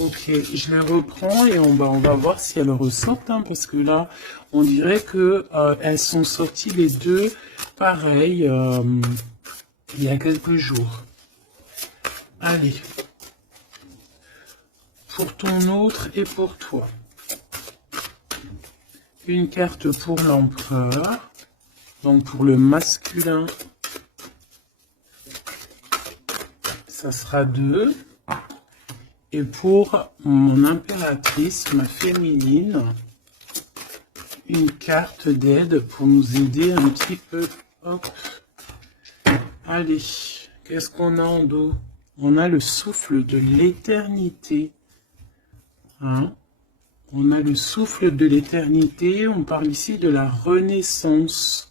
Ok, je les reprends et on va voir si elles ressortent, hein, parce que là, on dirait que elles sont sorties les deux pareilles il y a quelques jours. Allez, pour ton autre et pour toi. Une carte pour l'empereur, donc pour le masculin, ça sera 2. Et pour mon impératrice, ma féminine, une carte d'aide pour nous aider un petit peu. Hop. Allez, qu'est-ce qu'on a en dos? On a le souffle de l'éternité. Hein? On a le souffle de l'éternité. On parle ici de la renaissance.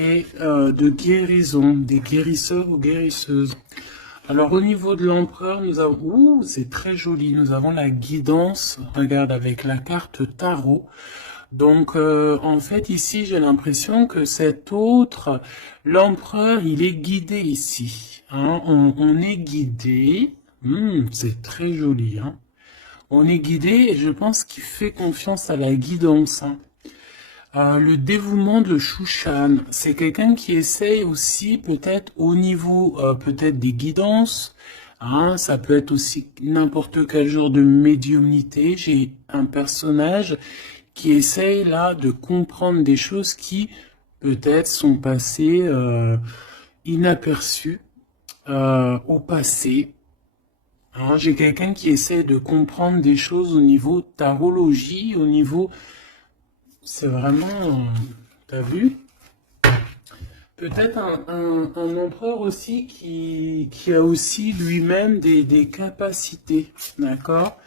Et de guérison, des guérisseurs ou guérisseuses. Alors au niveau de l'empereur, nous avons, ouh, c'est très joli, nous avons la guidance, regarde avec la carte tarot. Donc en fait ici j'ai l'impression que cet autre, l'empereur, il est guidé ici. Hein, on est guidé, c'est très joli. Hein. On est guidé et je pense qu'il fait confiance à la guidance. Hein. Le dévouement de Shushan, c'est quelqu'un qui essaye aussi peut-être au niveau peut-être des guidances, hein, ça peut être aussi n'importe quel genre de médiumnité. J'ai un personnage qui essaye là de comprendre des choses qui peut-être sont passées inaperçues au passé. Hein, j'ai quelqu'un qui essaie de comprendre des choses au niveau tarologie, au niveau... C'est vraiment... T'as vu? Peut-être un empereur aussi qui a aussi lui-même des capacités, d'accord?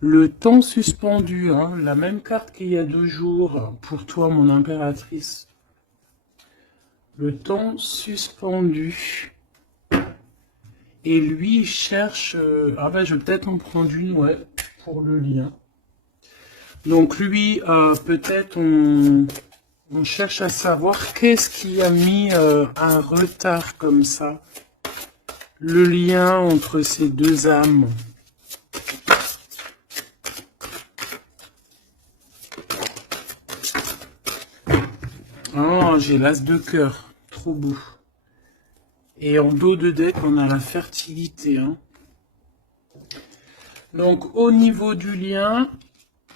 Le temps suspendu, hein, la même carte qu'il y a 2 jours, pour toi, mon impératrice. Le temps suspendu. Et lui, il cherche... ah ben, je vais peut-être en prendre une, ouais, pour le lien. Donc lui, peut-être on cherche à savoir qu'est-ce qui a mis un retard comme ça. Le lien entre ces deux âmes. Oh, j'ai l'as de cœur. Trop beau. Et en dos de deck, on a la fertilité. Hein. Donc au niveau du lien...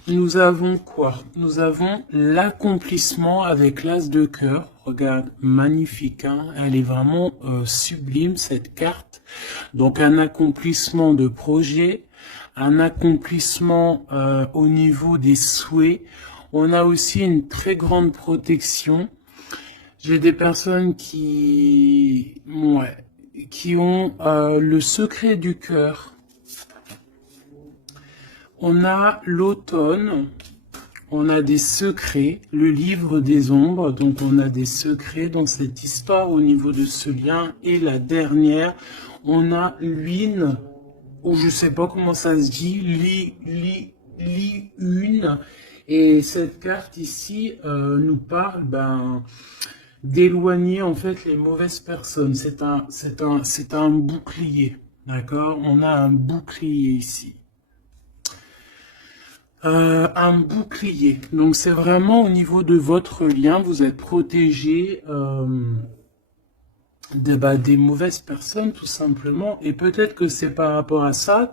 Nous avons quoi? Nous avons l'accomplissement avec l'as de cœur. Regarde, magnifique, hein, elle est vraiment sublime cette carte. Donc un accomplissement de projet, un accomplissement au niveau des souhaits. On a aussi une très grande protection. J'ai des personnes qui ont le secret du cœur. On a l'automne, on a des secrets, le livre des ombres, donc on a des secrets dans cette histoire au niveau de ce lien. Et la dernière, on a l'une, ou je sais pas comment ça se dit, une. Et cette carte ici nous parle d'éloigner en fait les mauvaises personnes. C'est un bouclier, d'accord? On a un bouclier ici. Un bouclier. Donc c'est vraiment au niveau de votre lien, vous êtes protégé des mauvaises personnes tout simplement. Et peut-être que c'est par rapport à ça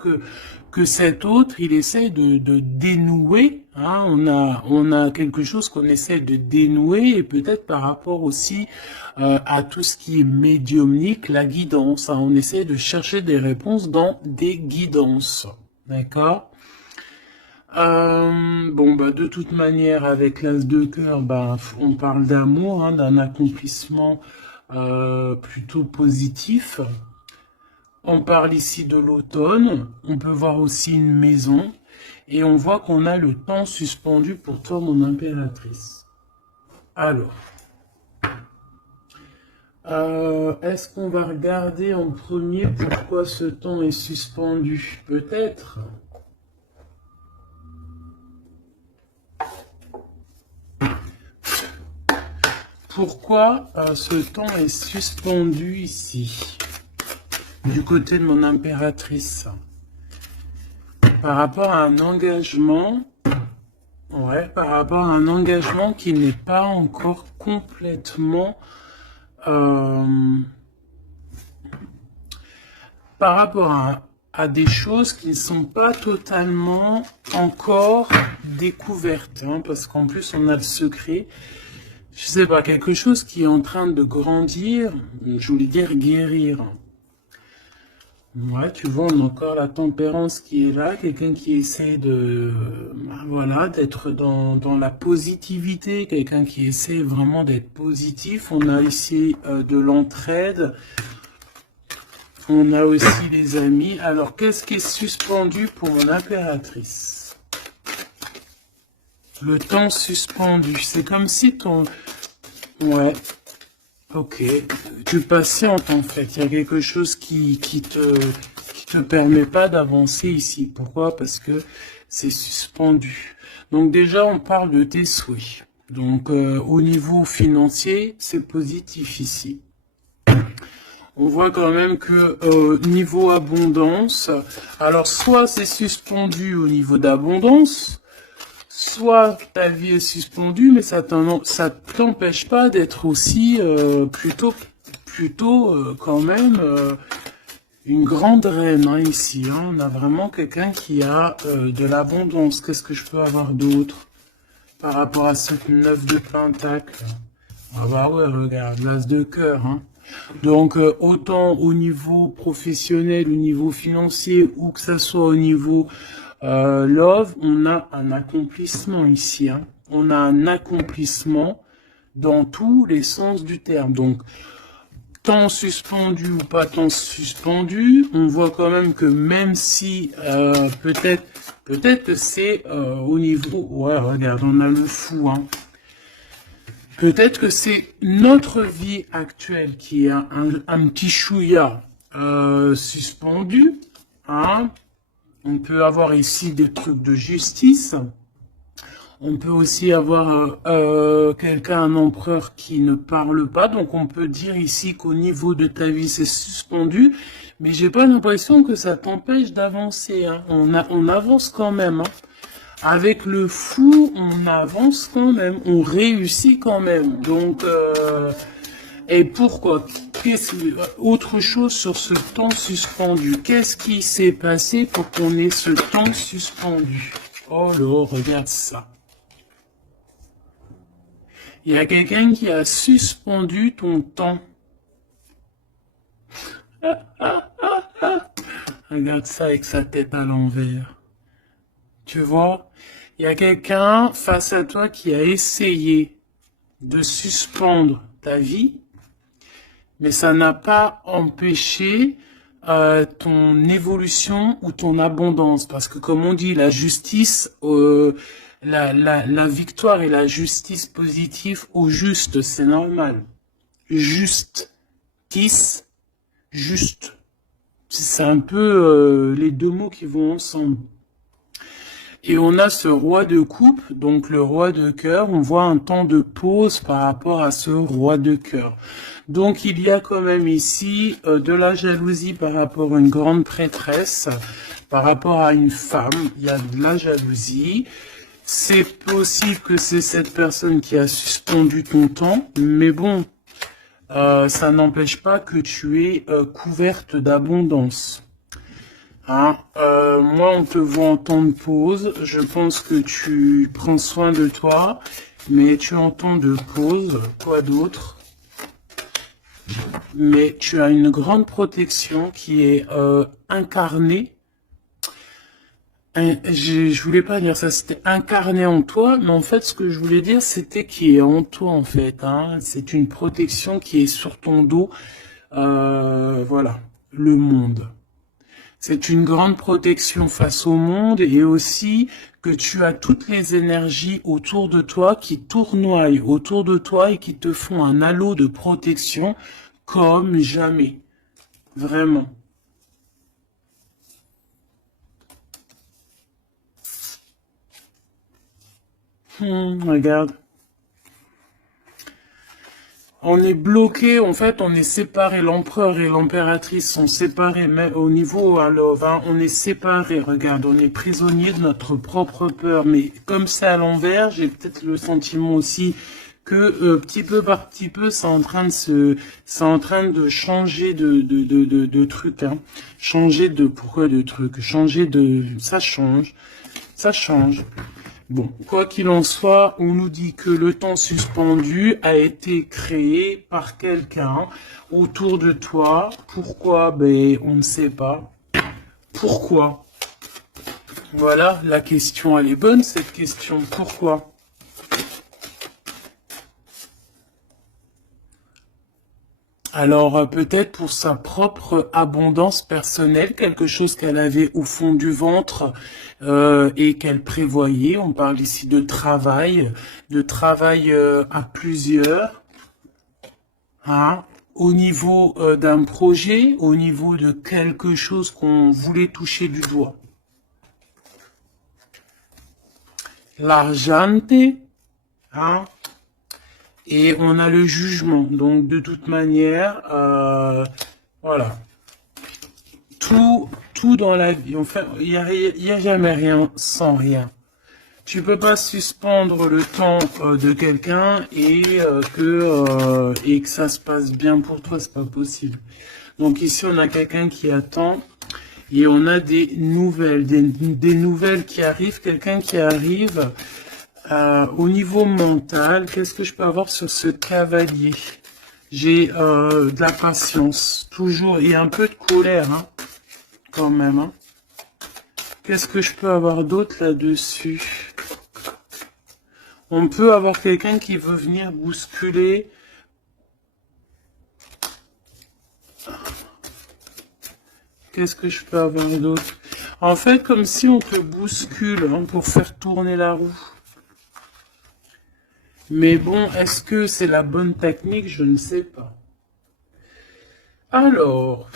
que cet autre, il essaie de dénouer. Hein, on a quelque chose qu'on essaie de dénouer et peut-être par rapport aussi à tout ce qui est médiumnique, la guidance. Hein, on essaie de chercher des réponses dans des guidances. D'accord? De toute manière, avec l'as de cœur, on parle d'amour, hein, d'un accomplissement plutôt positif. On parle ici de l'automne. On peut voir aussi une maison. Et on voit qu'on a le temps suspendu pour toi, mon impératrice. Alors, est-ce qu'on va regarder en premier pourquoi ce temps est suspendu? Peut-être. Pourquoi ce temps est suspendu ici? du côté de mon impératrice. Par rapport à un engagement, ouais, par rapport à un engagement qui n'est pas encore complètement... par rapport à des choses qui ne sont pas totalement encore découvertes, hein, parce qu'en plus on a le secret. Je sais pas, quelque chose qui est en train de grandir, je voulais dire guérir. Ouais, tu vois, on a encore la tempérance qui est là, quelqu'un qui essaie de, voilà, d'être dans la positivité, quelqu'un qui essaie vraiment d'être positif. On a ici de l'entraide, on a aussi les amis. Alors, qu'est-ce qui est suspendu pour mon impératrice? Le temps suspendu, c'est comme si ton... Ouais, ok, tu patientes en fait, il y a quelque chose qui te permet pas d'avancer ici. Pourquoi? Parce que c'est suspendu. Donc déjà, on parle de tes souhaits. Donc au niveau financier, c'est positif ici. On voit quand même que niveau abondance, alors soit c'est suspendu au niveau d'abondance, soit ta vie est suspendue, mais ça t'empêche pas d'être aussi plutôt quand même une grande reine hein, ici. Hein. On a vraiment quelqu'un qui a de l'abondance. Qu'est-ce que je peux avoir d'autre par rapport à cette 9 de pentacle? Ah bah ouais, regarde, l'as de cœur. Hein. Donc autant au niveau professionnel, au niveau financier, ou que ça soit au niveau love, on a un accomplissement ici. Hein. On a un accomplissement dans tous les sens du terme. Donc temps suspendu ou pas temps suspendu, on voit quand même que même si peut-être que c'est au niveau... Ouais, regarde, on a le fou. Hein. Peut-être que c'est notre vie actuelle qui est un petit chouïa suspendu. Hein. On peut avoir ici des trucs de justice. On peut aussi avoir quelqu'un, un empereur qui ne parle pas. Donc on peut dire ici qu'au niveau de ta vie, c'est suspendu. Mais j'ai pas l'impression que ça t'empêche d'avancer. Hein. On avance quand même. Hein. Avec le fou, on avance quand même, on réussit quand même. Donc, et pourquoi? Autre chose sur ce temps suspendu. Qu'est-ce qui s'est passé pour qu'on ait ce temps suspendu? Oh là, regarde ça. Il y a quelqu'un qui a suspendu ton temps. Regarde ça avec sa tête à l'envers. Tu vois? Il y a quelqu'un face à toi qui a essayé de suspendre ta vie, mais ça n'a pas empêché ton évolution ou ton abondance. Parce que comme on dit, la justice, la victoire et la justice positive au juste, c'est normal. Justice, juste. C'est un peu les deux mots qui vont ensemble. Et on a ce roi de coupe, donc le roi de cœur, on voit un temps de pause par rapport à ce roi de cœur. Donc il y a quand même ici de la jalousie par rapport à une grande prêtresse, par rapport à une femme, il y a de la jalousie. C'est possible que c'est cette personne qui a suspendu ton temps, mais bon, ça n'empêche pas que tu es couverte d'abondance. Hein, moi, on te voit en temps de pause. Je pense que tu prends soin de toi, mais tu es en temps de pause. Quoi d'autre? Mais tu as une grande protection qui est incarnée. Je voulais pas dire ça, c'était incarné en toi, mais en fait, ce que je voulais dire, c'était qui est en toi, en fait. Hein. C'est une protection qui est sur ton dos. Voilà, le monde. C'est une grande protection face au monde et aussi que tu as toutes les énergies autour de toi qui tournoient autour de toi et qui te font un halo de protection comme jamais. Vraiment. Regarde. On est bloqué, en fait, on est séparés. L'empereur et l'impératrice sont séparés, mais au niveau à Love, hein, on est séparés. Regarde, on est prisonnier de notre propre peur. Mais comme c'est à l'envers, j'ai peut-être le sentiment aussi que petit peu par petit peu, c'est en train de changer de truc, hein. Changer de pourquoi de truc, changer de, ça change. Bon, quoi qu'il en soit, on nous dit que le temps suspendu a été créé par quelqu'un autour de toi. Pourquoi? Ben, on ne sait pas. Pourquoi? Voilà, la question, elle est bonne, cette question. Pourquoi? Alors peut-être pour sa propre abondance personnelle, quelque chose qu'elle avait au fond du ventre et qu'elle prévoyait. On parle ici de travail à plusieurs, hein, au niveau d'un projet, au niveau de quelque chose qu'on voulait toucher du doigt. L'argente, hein. Et on a le jugement. Donc, de toute manière, voilà. Tout dans la vie. Enfin, il y a jamais rien sans rien. Tu peux pas suspendre le temps de quelqu'un et que ça se passe bien pour toi. C'est pas possible. Donc ici, on a quelqu'un qui attend. Et on a des nouvelles. Des nouvelles qui arrivent. Quelqu'un qui arrive... au niveau mental, qu'est-ce que je peux avoir sur ce cavalier? J'ai de la patience, toujours, et un peu de colère, hein, quand même. Hein. Qu'est-ce que je peux avoir d'autre là-dessus? On peut avoir quelqu'un qui veut venir bousculer. Qu'est-ce que je peux avoir d'autre? En fait, comme si on te bouscule hein, pour faire tourner la roue. Mais bon, est-ce que c'est la bonne technique? Je ne sais pas. Alors,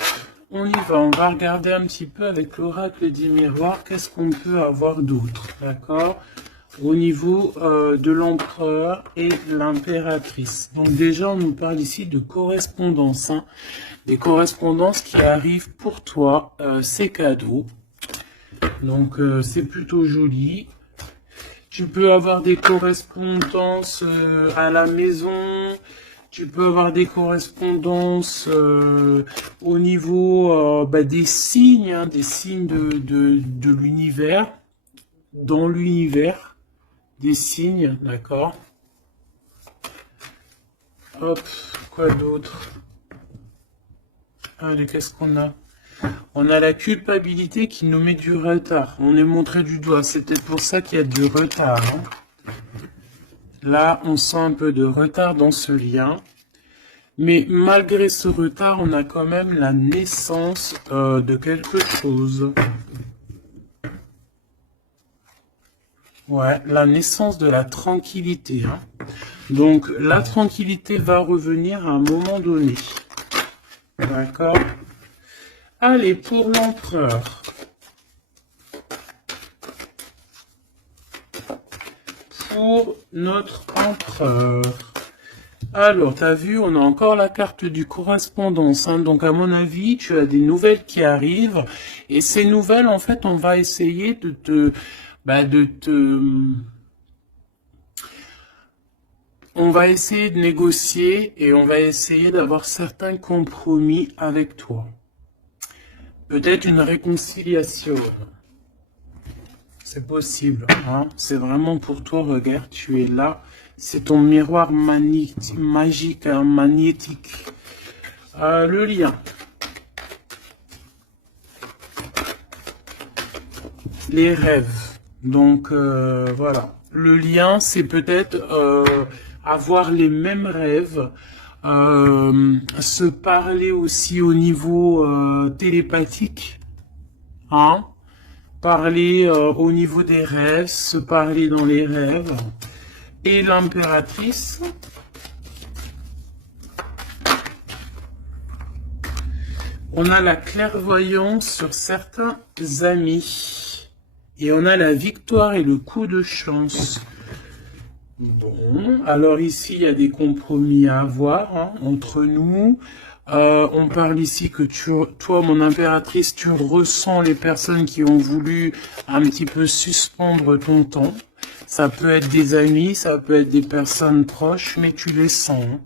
on y va. On va regarder un petit peu avec l'oracle des miroirs. Qu'est-ce qu'on peut avoir d'autre? D'accord? Au niveau de l'empereur et de l'impératrice. Donc déjà, on nous parle ici de correspondance. Hein. Des correspondances qui arrivent pour toi. C'est cadeau. Donc, c'est plutôt joli. Tu peux avoir des correspondances à la maison, tu peux avoir des correspondances au niveau des signes, hein, des signes de l'univers, dans l'univers, des signes, d'accord. Hop, quoi d'autre? Allez, qu'est-ce qu'on a? On a la culpabilité qui nous met du retard. On est montré du doigt. C'est peut-être pour ça qu'il y a du retard. Hein. Là, on sent un peu de retard dans ce lien. Mais malgré ce retard, on a quand même la naissance de quelque chose. Ouais, la naissance de la tranquillité. Hein. Donc, la tranquillité va revenir à un moment donné. D'accord ? Allez, pour l'empereur. Pour notre empereur. Alors, tu as vu, on a encore la carte du correspondance. Hein, donc, à mon avis, tu as des nouvelles qui arrivent. Et ces nouvelles, en fait, on va essayer on va essayer de négocier et on va essayer d'avoir certains compromis avec toi. Peut-être une réconciliation. C'est possible. Hein? C'est vraiment pour toi. Regarde, tu es là. C'est ton miroir magique, hein, magnétique. Le lien. Les rêves. Donc, voilà. Le lien, c'est peut-être avoir les mêmes rêves. Se parler aussi au niveau télépathique, hein, parler au niveau des rêves, se parler dans les rêves. Et l'impératrice, on a la clairvoyance sur certains amis et on a la victoire et le coup de chance. Bon, alors ici, il y a des compromis à avoir hein, entre nous. On parle ici que toi, mon impératrice, tu ressens les personnes qui ont voulu un petit peu suspendre ton temps. Ça peut être des amis, ça peut être des personnes proches, mais tu les sens. Hein.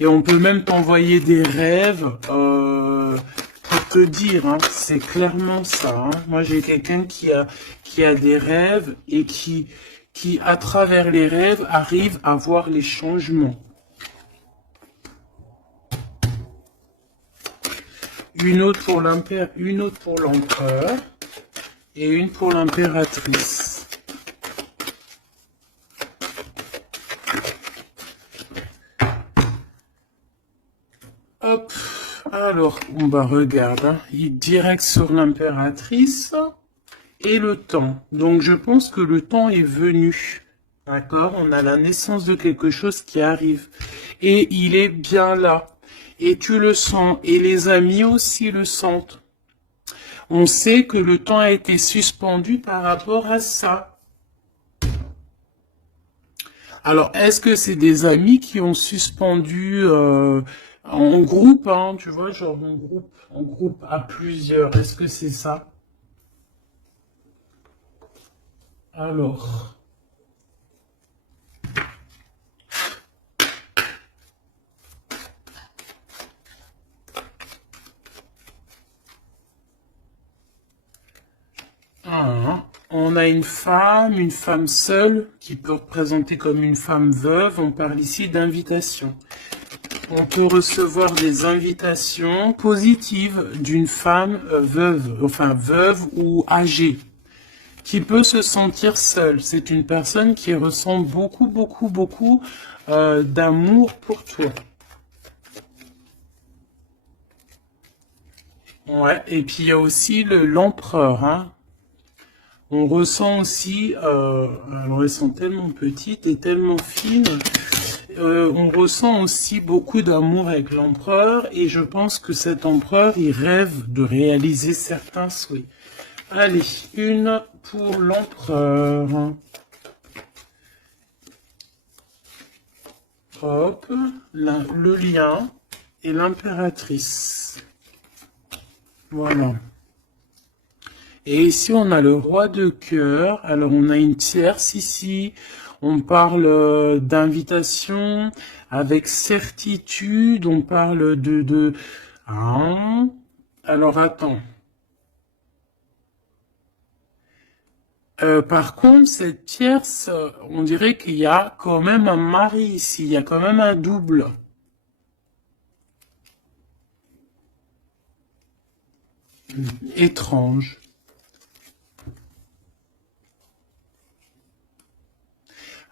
Et on peut même t'envoyer des rêves pour te dire, hein, c'est clairement ça. Hein. Moi, j'ai quelqu'un qui a des rêves et qui, à travers les rêves, arrive à voir les changements. Une autre pour l'empereur et une pour l'impératrice. Hop, alors, on va regarder, hein. Il direct sur l'impératrice et le temps. Donc, je pense que le temps est venu. D'accord? On a la naissance de quelque chose qui arrive. Et il est bien là. Et tu le sens. Et les amis aussi le sentent. On sait que le temps a été suspendu par rapport à ça. Alors, est-ce que c'est des amis qui ont suspendu en groupe, hein, tu vois, genre en groupe à plusieurs? Est-ce que c'est ça? Alors, on a une femme seule, qui peut représenter comme une femme veuve. On parle ici d'invitation. On peut recevoir des invitations positives d'une femme veuve, enfin veuve ou âgée, qui peut se sentir seule. C'est une personne qui ressent beaucoup d'amour pour toi. Ouais, et puis il y a aussi l'empereur, hein. On ressent aussi, alors elles sont tellement petites et tellement fines, on ressent aussi beaucoup d'amour avec l'empereur et je pense que cet empereur, il rêve de réaliser certains souhaits. Allez, une pour l'empereur. Hop, le lien et l'impératrice. Voilà. Et ici, on a le roi de cœur. Alors, on a une tierce ici. On parle d'invitation avec certitude. On parle Hein. Alors, attends. Par contre, cette tierce, on dirait qu'il y a quand même un mari ici. Il y a quand même un double. Étrange.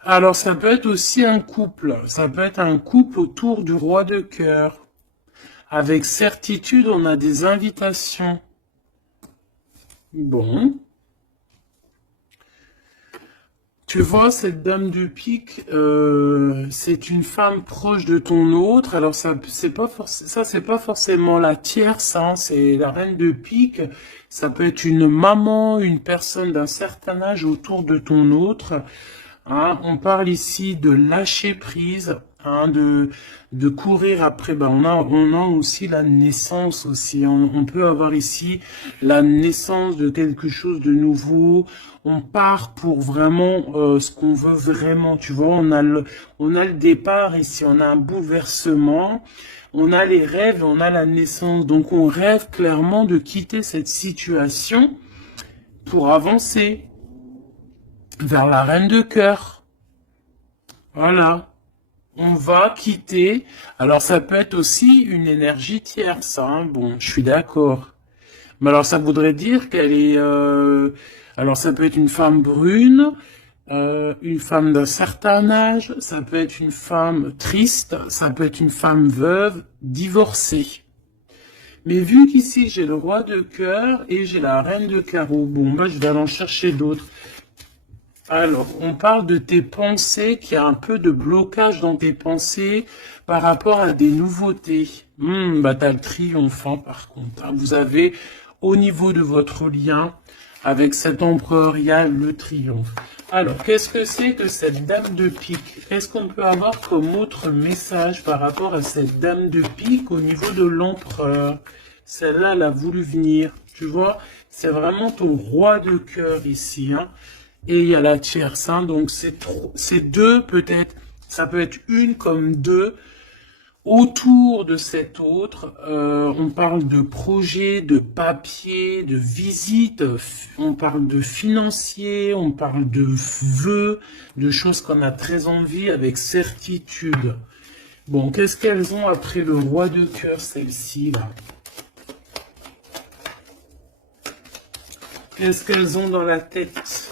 Alors, ça peut être aussi un couple. Ça peut être un couple autour du roi de cœur. Avec certitude, on a des invitations. Bon. Tu vois, cette dame de pique, c'est une femme proche de ton autre. Alors, ça, c'est pas forcément la tierce, hein, c'est la reine de pique. Ça peut être une maman, une personne d'un certain âge autour de ton autre. Hein, on parle ici de lâcher prise, hein, de courir après. Ben, on a aussi la naissance aussi. On peut avoir ici la naissance de quelque chose de nouveau. On part pour vraiment ce qu'on veut vraiment. Tu vois, on a le départ ici. On a un bouleversement. On a les rêves, on a la naissance. Donc, on rêve clairement de quitter cette situation pour avancer vers la reine de cœur. Voilà. On va quitter. Alors, ça peut être aussi une énergie tierce. Hein. Bon, je suis d'accord. Mais alors, ça voudrait dire qu'elle est... alors, ça peut être une femme brune, une femme d'un certain âge, ça peut être une femme triste, ça peut être une femme veuve, divorcée. Mais vu qu'ici, j'ai le roi de cœur et j'ai la reine de carreau, bon, bah, je vais aller en chercher d'autres. Alors, on parle de tes pensées, qu'il y a un peu de blocage dans tes pensées par rapport à des nouveautés. Bah, t'as le triomphant, par contre. Hein. Vous avez, au niveau de votre lien, Avec cet empereur, il y a le triomphe. Alors, qu'est-ce que c'est que cette dame de pique? Qu'est-ce qu'on peut avoir comme autre message par rapport à cette dame de pique au niveau de l'empereur? Celle-là, elle a voulu venir. Tu vois, c'est vraiment ton roi de cœur ici. Hein. Et il y a la tierce. Hein, donc, c'est deux peut-être. Ça peut être une comme deux. Autour de cet autre, on parle de projet, de papier, de visite, on parle de financier, on parle de vœux, de choses qu'on a très envie avec certitude. Bon, qu'est-ce qu'elles ont après le roi de cœur, celles-ci, là? Qu'est-ce qu'elles ont dans la tête?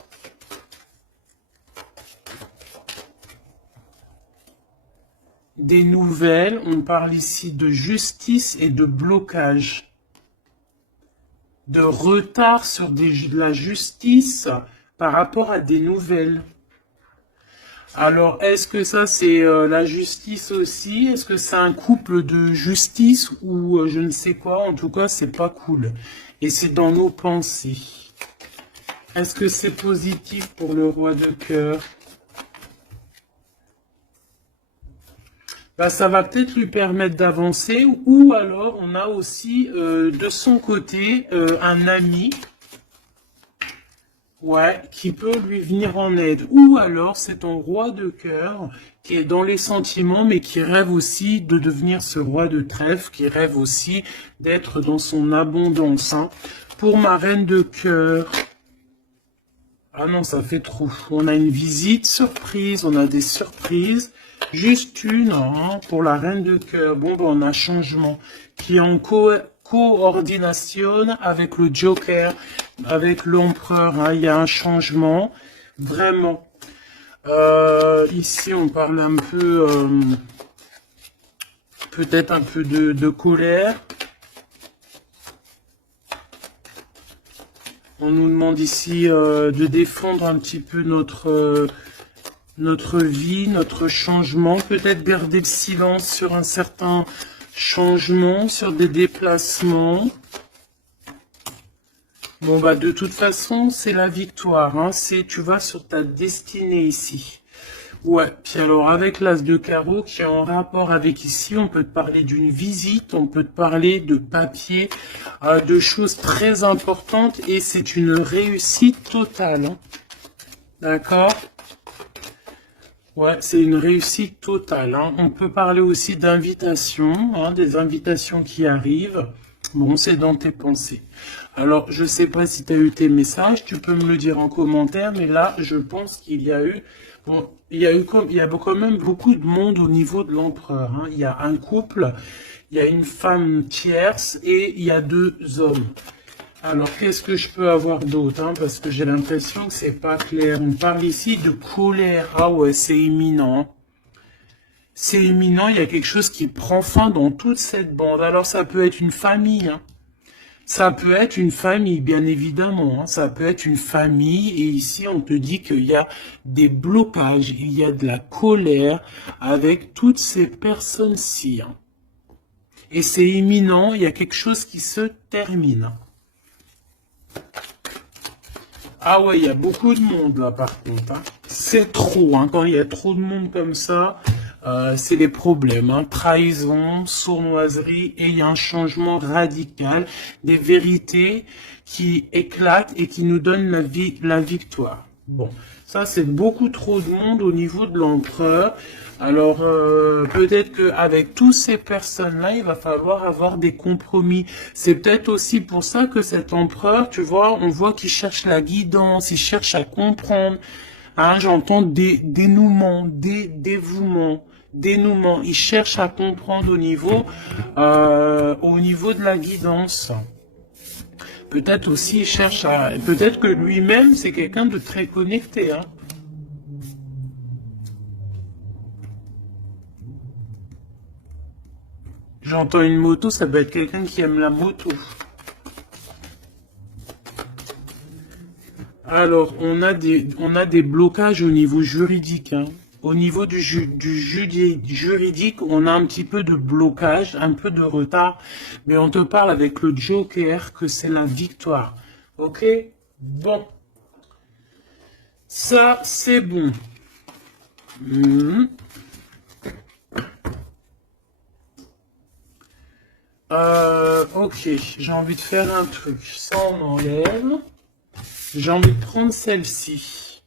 Des nouvelles, on parle ici de justice et de blocage. De retard sur de la justice par rapport à des nouvelles. Alors, est-ce que ça c'est la justice aussi? Est-ce que c'est un couple de justice ou je ne sais quoi? En tout cas, c'est pas cool. Et c'est dans nos pensées. Est-ce que c'est positif pour le roi de cœur? Bah, ça va peut-être lui permettre d'avancer, ou alors on a aussi de son côté un ami, ouais, qui peut lui venir en aide, ou alors c'est ton roi de cœur qui est dans les sentiments, mais qui rêve aussi de devenir ce roi de trèfle, qui rêve aussi d'être dans son abondance. Hein. Pour ma reine de cœur, ah non, ça fait trop. On a une visite surprise, on a des surprises. Juste une, hein, pour la reine de cœur. Bon, ben, on a changement qui est en coordination avec le Joker, avec l'empereur. Hein, il y a un changement, vraiment. Ici, on parle un peu, peut-être un peu de colère. On nous demande ici de défendre un petit peu notre vie, notre changement, peut-être garder le silence sur un certain changement, sur des déplacements. Bon, bah, de toute façon, c'est la victoire, hein. Tu vas sur ta destinée ici. Ouais, puis alors, avec l'as de carreau qui est en rapport avec ici, on peut te parler d'une visite, on peut te parler de papier, de choses très importantes, et c'est une réussite totale, hein. D'accord ? Ouais, c'est une réussite totale. Hein. On peut parler aussi d'invitations, hein, des invitations qui arrivent. Bon, c'est dans tes pensées. Alors, je sais pas si tu as eu tes messages, tu peux me le dire en commentaire, mais là, je pense qu'il y a eu... Bon, il y a quand même beaucoup de monde au niveau de l'empereur. Hein. Il y a un couple, il y a une femme tierce et il y a 2 hommes. Alors, qu'est-ce que je peux avoir d'autre, hein, parce que j'ai l'impression que c'est pas clair. On parle ici de colère. Ah ouais, c'est imminent. C'est imminent, il y a quelque chose qui prend fin dans toute cette bande. Alors, ça peut être une famille. Hein. Ça peut être une famille, bien évidemment. Hein. Ça peut être une famille. Et ici, on te dit qu'il y a des blocages. Il y a de la colère avec toutes ces personnes-ci. Hein. Et c'est imminent, il y a quelque chose qui se termine. Ah ouais, il y a beaucoup de monde là par contre. Hein. C'est trop, hein. Quand il y a trop de monde comme ça, c'est les problèmes. Hein. Trahison, sournoiserie, et il y a un changement radical, des vérités qui éclatent et qui nous donnent la victoire. Bon, ça c'est beaucoup trop de monde au niveau de l'empereur. Alors, peut-être qu'avec toutes ces personnes-là, il va falloir avoir des compromis. C'est peut-être aussi pour ça que cet empereur, tu vois, on voit qu'il cherche la guidance, il cherche à comprendre. Hein, j'entends dénouement, dévouement, dénouement. Il cherche à comprendre au niveau de la guidance. Peut-être aussi, il cherche à... Peut-être que lui-même, c'est quelqu'un de très connecté, hein. J'entends une moto, ça peut être quelqu'un qui aime la moto. Alors, on a des blocages au niveau juridique. Hein. Au niveau du juridique, on a un petit peu de blocage, un peu de retard. Mais on te parle avec le Joker que c'est la victoire. Ok? Bon, ça c'est bon. Ok, j'ai envie de faire un truc. Ça, on enlève. J'ai envie de prendre celle-ci.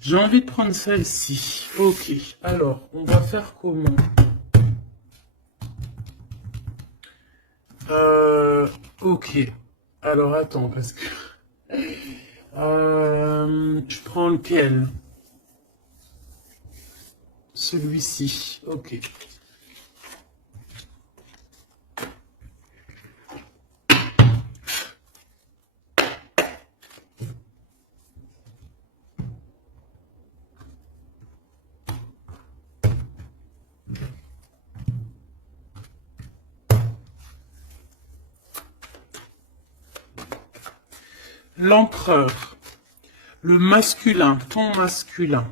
J'ai envie de prendre celle-ci. Ok, alors, on va faire comment? Ok. Alors, attends, parce que... je prends lequel? Celui-ci. Ok. L'empereur. Le masculin. Ton masculin.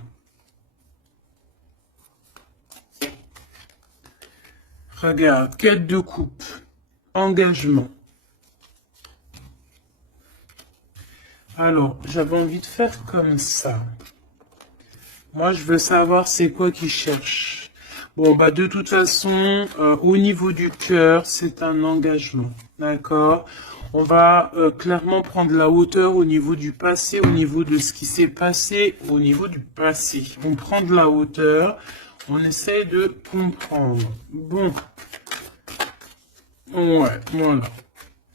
Regarde. Quête de coupe. Engagement. Alors, j'avais envie de faire comme ça. Moi, je veux savoir c'est quoi qu'il cherche. Bon, bah de toute façon, au niveau du cœur, c'est un engagement. D'accord? On va clairement prendre la hauteur au niveau du passé, au niveau de ce qui s'est passé, au niveau du passé. On prend de la hauteur, on essaie de comprendre. Bon. Ouais, voilà.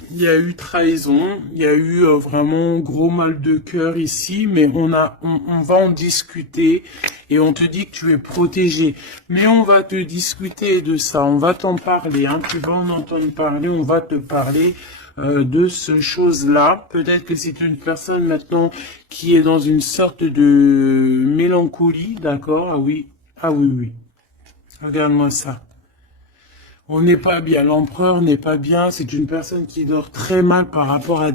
Il y a eu trahison, il y a eu vraiment gros mal de cœur ici, mais on va en discuter et on te dit que tu es protégé. Mais on va te discuter de ça, on va t'en parler, hein, tu vas en entendre parler, on va te parler de ce chose-là. Peut-être que c'est une personne maintenant qui est dans une sorte de mélancolie, d'accord? Ah oui, oui. Regarde-moi ça. On n'est pas bien, l'empereur n'est pas bien, c'est une personne qui dort très mal par rapport à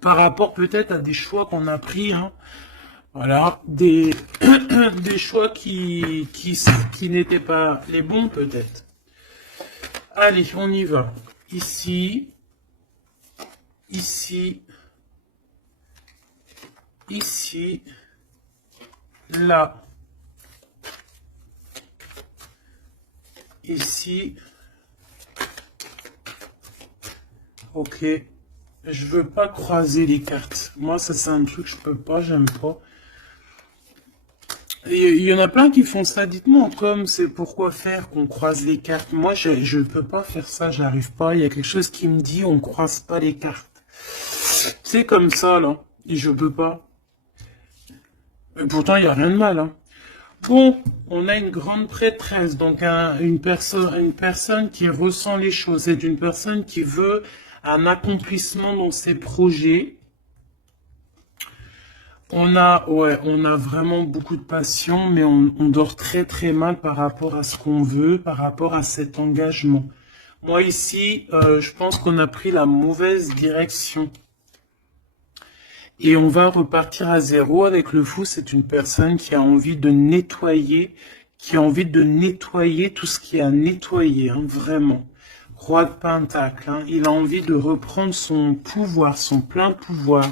par rapport peut-être à des choix qu'on a pris, hein. Voilà, des choix qui n'étaient pas les bons peut-être. Allez, on y va. Ici, ici, ici, là, ici. Ok. Je veux pas croiser les cartes. Moi, ça c'est un truc que je peux pas, j'aime pas. Il y en a plein qui font ça. Dites-moi comme c'est pourquoi faire qu'on croise les cartes. Moi, je peux pas faire ça, j'arrive pas. Il y a quelque chose qui me dit on croise pas les cartes. C'est comme ça là. Et je peux pas. Et pourtant, il y a rien de mal, hein. Bon, on a une grande prêtresse, donc une personne qui ressent les choses. C'est une personne qui veut un accomplissement dans ses projets. On a vraiment beaucoup de passion, mais on dort très très mal par rapport à ce qu'on veut, par rapport à cet engagement. Moi ici, je pense qu'on a pris la mauvaise direction. Et on va repartir à zéro avec le fou. C'est une personne qui a envie de nettoyer, tout ce qui est à nettoyer, hein, vraiment. Roi de Pentacle, hein, il a envie de reprendre son pouvoir, son plein pouvoir.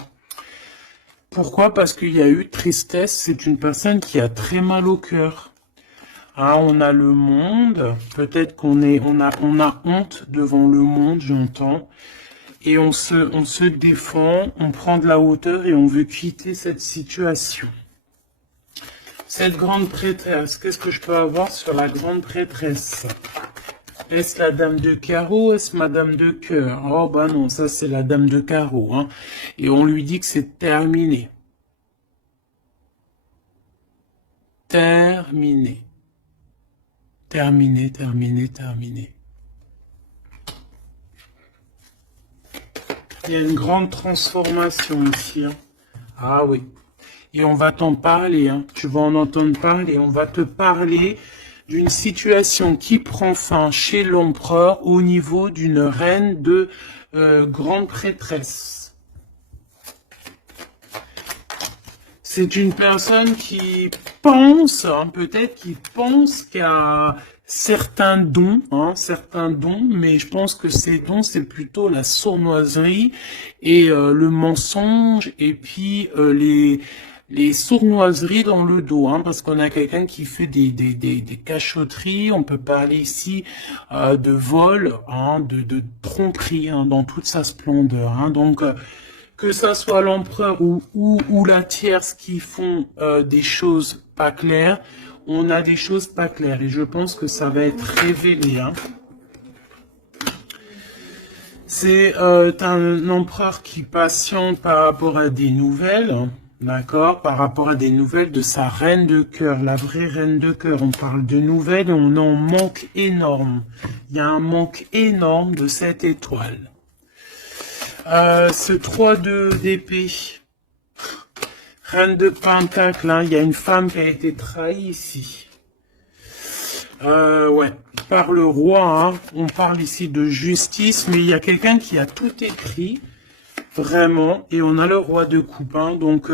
Pourquoi? Parce qu'il y a eu tristesse, c'est une personne qui a très mal au cœur. Ah, on a le monde, peut-être on a honte devant le monde, j'entends. Et on se défend, on prend de la hauteur et on veut quitter cette situation. Cette grande prêtresse, qu'est-ce que je peux avoir sur la grande prêtresse? Est-ce la dame de carreau, est-ce madame de cœur? Oh bah non, ça c'est la dame de carreau, hein. Et on lui dit que c'est terminé. Terminé. Terminé, terminé, terminé. Il y a une grande transformation ici, hein. Ah oui. Et on va t'en parler, hein. Tu vas en entendre parler. On va te parler d'une situation qui prend fin chez l'empereur au niveau d'une reine de grande prêtresse. C'est une personne qui pense, hein, peut-être qui pense qu'à certains dons, mais je pense que ces dons, c'est plutôt la sournoiserie et le mensonge, et puis les sournoiseries dans le dos, parce qu'on a quelqu'un qui fait des cachotteries. On peut parler ici de vol, de tromperie, dans toute sa splendeur. Donc, que ça soit l'empereur ou la tierce qui font des choses pas claires, on a des choses pas claires. Et je pense que ça va être révélé. C'est un empereur qui patiente par rapport à des nouvelles. D'accord, par rapport à des nouvelles de sa reine de cœur, la vraie reine de cœur. On parle de nouvelles et on en manque énorme. Il y a un manque énorme de cette étoile. Ce 3 d'épée, reine de pentacle, il y a une femme qui a été trahie ici. Ouais, par le roi, on parle ici de justice, mais il y a quelqu'un qui a tout écrit. Vraiment, et on a le roi de coupe, donc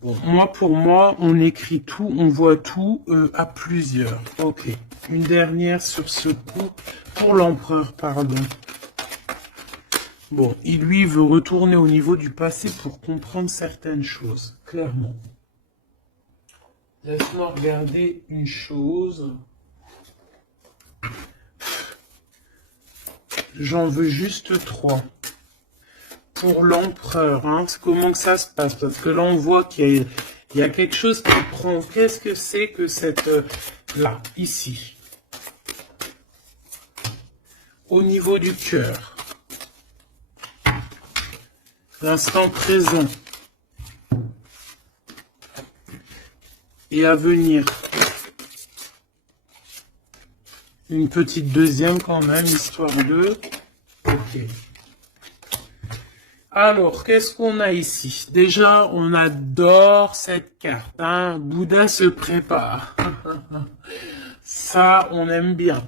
bon, pour moi, on écrit tout, on voit tout à plusieurs. Ok, une dernière sur ce coup, pour l'empereur, pardon. Bon, il lui veut retourner au niveau du passé pour comprendre certaines choses, clairement. Laisse-moi regarder une chose. J'en veux juste 3. Pour l'empereur, comment que ça se passe? Parce que là, on voit qu'il y a quelque chose qui prend. Qu'est-ce que c'est que cette... là, ici. Au niveau du cœur. L'instant présent. Et à venir. Une petite deuxième quand même, histoire de... Ok. Alors, qu'est-ce qu'on a ici? Déjà, on adore cette carte. Bouddha se prépare. Ça, on aime bien.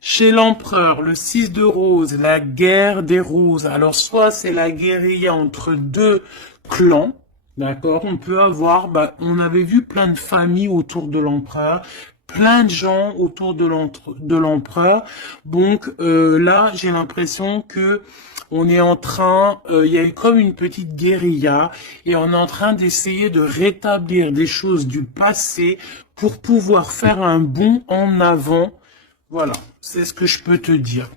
Chez l'empereur, le 6 de rose, la guerre des roses. Alors, soit c'est la guérilla entre deux clans. D'accord? On peut avoir... on avait vu plein de familles autour de l'empereur. Plein de gens autour de l'empereur. Donc, là, j'ai l'impression que... on est en train, il y a eu comme une petite guérilla et on est en train d'essayer de rétablir des choses du passé pour pouvoir faire un bond en avant. Voilà, c'est ce que je peux te dire.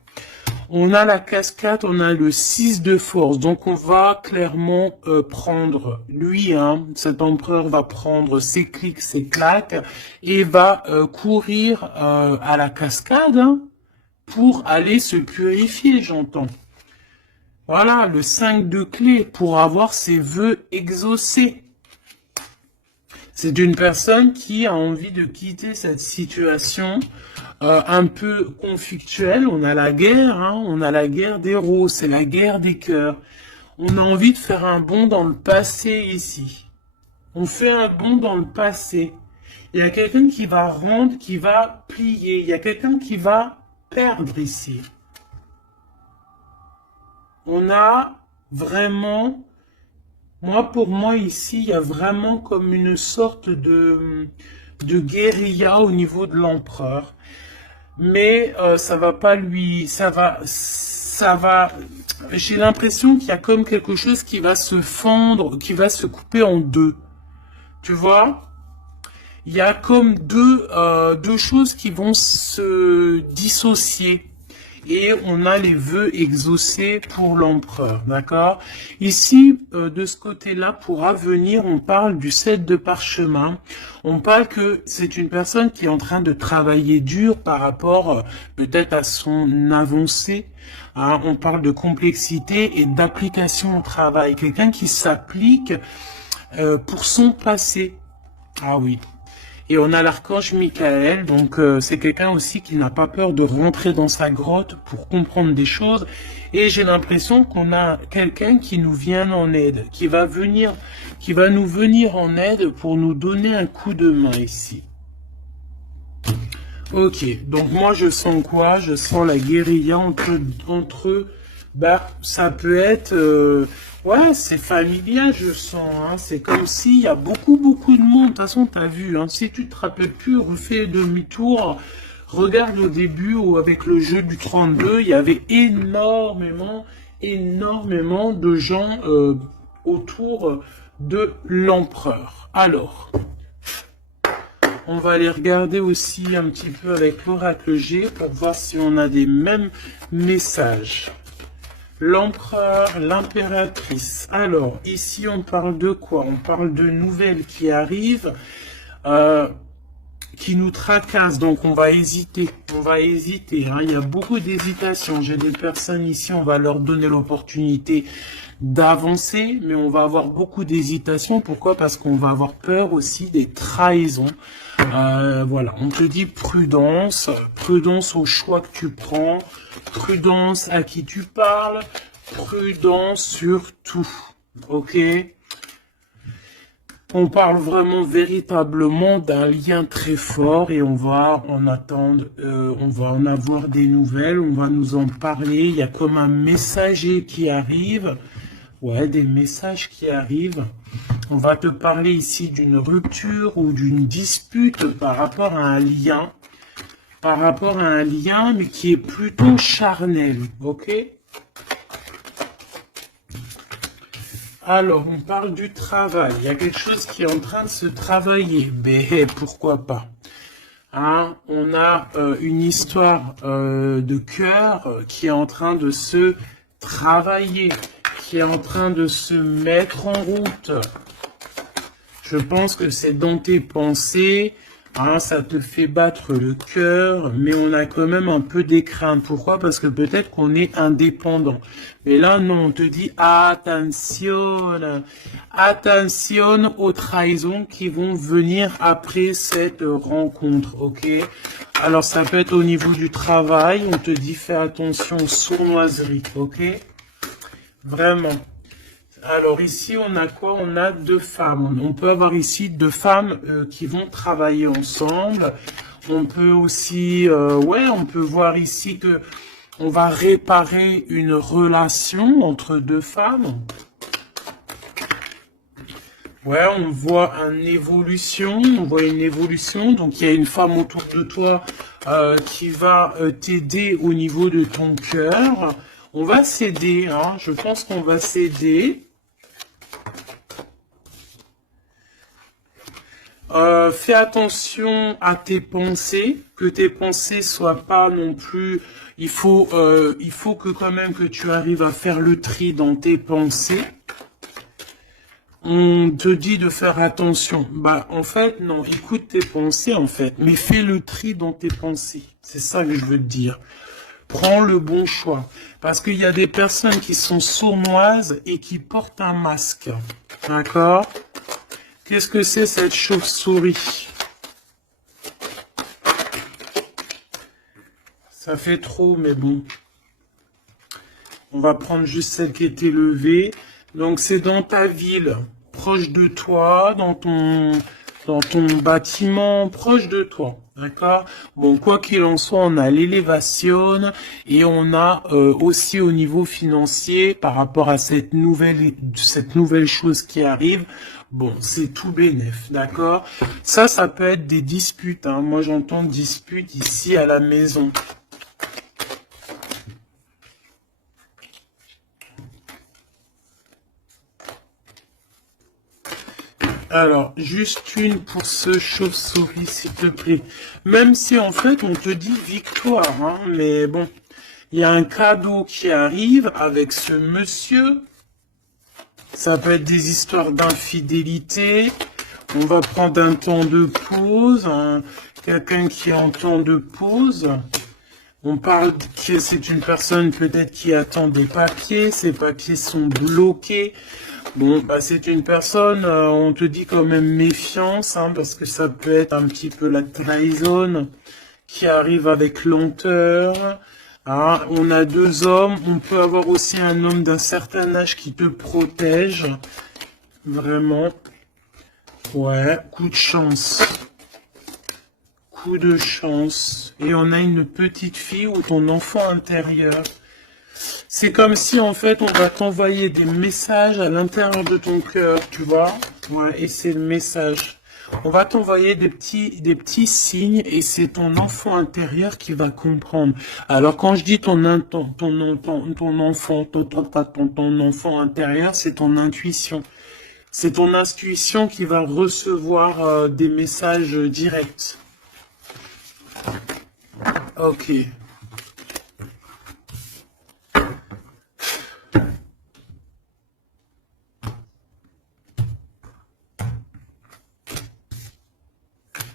On a la cascade, on a le 6 de force, donc on va clairement prendre, lui, cet empereur va prendre ses clics, ses claques et va courir à la cascade pour aller se purifier, j'entends. Voilà, le 5 de clé pour avoir ses vœux exaucés. C'est une personne qui a envie de quitter cette situation un peu conflictuelle. On a la guerre, on a la guerre des roses, c'est la guerre des cœurs. On a envie de faire un bond dans le passé ici. On fait un bond dans le passé. Il y a quelqu'un qui va rendre, qui va plier. Il y a quelqu'un qui va perdre ici. On a vraiment, pour moi ici, il y a vraiment comme une sorte de guérilla au niveau de l'empereur. Mais ça va pas lui, ça va, j'ai l'impression qu'il y a comme quelque chose qui va se fendre, qui va se couper en deux. Tu vois? Il y a comme deux choses qui vont se dissocier. Et on a les vœux exaucés pour l'empereur, d'accord? Ici, de ce côté-là, pour avenir, on parle du 7 de parchemin. On parle que c'est une personne qui est en train de travailler dur par rapport peut-être à son avancée. On parle de complexité et d'application au travail. Quelqu'un qui s'applique pour son passé. Ah oui. Et on a l'archange Michael, donc c'est quelqu'un aussi qui n'a pas peur de rentrer dans sa grotte pour comprendre des choses. Et j'ai l'impression qu'on a quelqu'un qui nous vient en aide, qui va nous venir en aide pour nous donner un coup de main ici. Ok, donc moi je sens quoi? Je sens la guérilla entre eux. Ça peut être... ouais, c'est familial, je sens. C'est comme s'il y a beaucoup de monde. De toute façon, t'as vu. Si tu te rappelles plus, refais demi-tour. Regarde au début ou avec le jeu du 32, il y avait énormément de gens autour de l'empereur. Alors, on va aller regarder aussi un petit peu avec l'oracle G pour voir si on a des mêmes messages. L'empereur, l'impératrice. Alors, ici, on parle de quoi? On parle de nouvelles qui arrivent, qui nous tracassent. Donc, on va hésiter. On va hésiter. Hein. Il y a beaucoup d'hésitation. J'ai des personnes ici, on va leur donner l'opportunité d'avancer, mais on va avoir beaucoup d'hésitation. Pourquoi? Parce qu'on va avoir peur aussi des trahisons. Voilà, on te dit prudence, prudence au choix que tu prends, prudence à qui tu parles, prudence sur tout, ok? On parle vraiment véritablement d'un lien très fort et on va en attendre, on va en avoir des nouvelles, on va nous en parler, il y a comme un messager qui arrive, ouais, des messages qui arrivent. On va te parler ici d'une rupture ou d'une dispute par rapport à un lien. Par rapport à un lien, mais qui est plutôt charnel. Ok? Alors, on parle du travail. Il y a quelque chose qui est en train de se travailler. Mais pourquoi pas? Hein, on a une histoire de cœur qui est en train de se travailler, qui est en train de se mettre en route. Je pense que c'est dans tes pensées, hein, ça te fait battre le cœur, mais on a quand même un peu des craintes. Pourquoi? Parce que peut-être qu'on est indépendant. Mais là, non, on te dit attention, attention aux trahisons qui vont venir après cette rencontre, ok? Alors, ça peut être au niveau du travail, on te dit fais attention aux sournoiseries, ok? Vraiment. Alors ici, on a quoi? On a deux femmes. On peut avoir ici deux femmes qui vont travailler ensemble. On peut aussi, on peut voir ici que on va réparer une relation entre deux femmes. Ouais, on voit une évolution. Donc il y a une femme autour de toi qui va t'aider au niveau de ton cœur. On va s'aider, hein. Je pense qu'on va s'aider. Fais attention à tes pensées, que tes pensées soient pas non plus. Il faut que quand même que tu arrives à faire le tri dans tes pensées. On te dit de faire attention. Bah en fait non, écoute tes pensées en fait, mais fais le tri dans tes pensées. C'est ça que je veux te dire. Prends le bon choix, parce qu'il y a des personnes qui sont sournoises et qui portent un masque. D'accord? Qu'est-ce que c'est cette chauve-souris? Ça fait trop, mais bon. On va prendre juste celle qui était levée. Donc c'est dans ta ville, proche de toi, dans ton bâtiment, proche de toi. D'accord? Bon, quoi qu'il en soit, on a l'élévation et on a aussi au niveau financier, par rapport à cette nouvelle chose qui arrive, bon, c'est tout bénef, d'accord? Ça peut être des disputes, hein. Moi, j'entends disputes ici à la maison. Alors, juste une pour ce chauve-souris, s'il te plaît. Même si, en fait, on te dit victoire, hein, mais bon, il y a un cadeau qui arrive avec ce monsieur. Ça peut être des histoires d'infidélité. On va prendre un temps de pause, hein, quelqu'un qui est en temps de pause. On parle que c'est une personne peut-être qui attend des papiers. Ces papiers sont bloqués. Bon, bah c'est une personne, on te dit quand même méfiance, hein, parce que ça peut être un petit peu la trahison qui arrive avec lenteur. Hein. On a deux hommes, on peut avoir aussi un homme d'un certain âge qui te protège. Vraiment. Ouais, coup de chance. Coup de chance. Et on a une petite fille ou ton enfant intérieur. C'est comme si, en fait, on va t'envoyer des messages à l'intérieur de ton cœur, tu vois. Ouais, et c'est le message. On va t'envoyer des petits signes et c'est ton enfant intérieur qui va comprendre. Alors quand je dis ton enfant, ton enfant intérieur, c'est ton intuition. C'est ton intuition qui va recevoir des messages directs. Ok.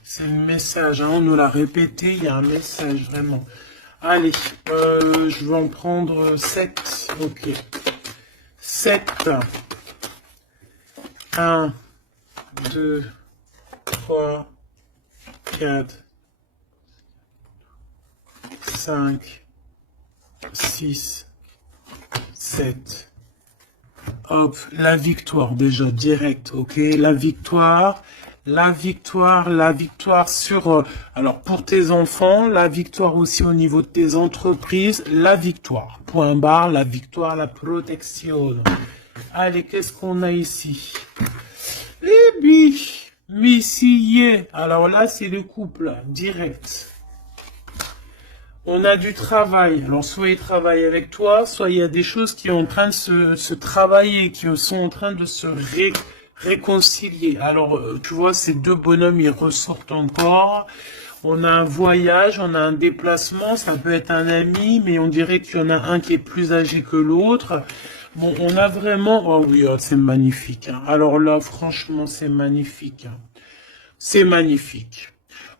C'est un message, hein, on nous l'a répété, il y a un message, vraiment. Allez, je vais en prendre 7. Ok. 7. 1, 2, 3, 4, 5, 6, 7. Hop, la victoire déjà, direct, ok? La victoire sur, alors pour tes enfants, la victoire aussi au niveau de tes entreprises, la victoire. Point barre, la victoire, la protection. Allez, qu'est-ce qu'on a ici? Les biches, messieurs. Alors là, c'est le couple, direct. On a du travail. Alors, soit ils travaillent avec toi, soit il y a des choses qui sont en train de se travailler, qui sont en train de se réconcilier. Alors, tu vois, ces deux bonhommes, ils ressortent encore. On a un voyage, on a un déplacement, ça peut être un ami, mais on dirait qu'il y en a un qui est plus âgé que l'autre. Bon, on a vraiment... Oh oui, oh, c'est magnifique. Hein. Alors là, franchement, c'est magnifique. Hein. C'est magnifique.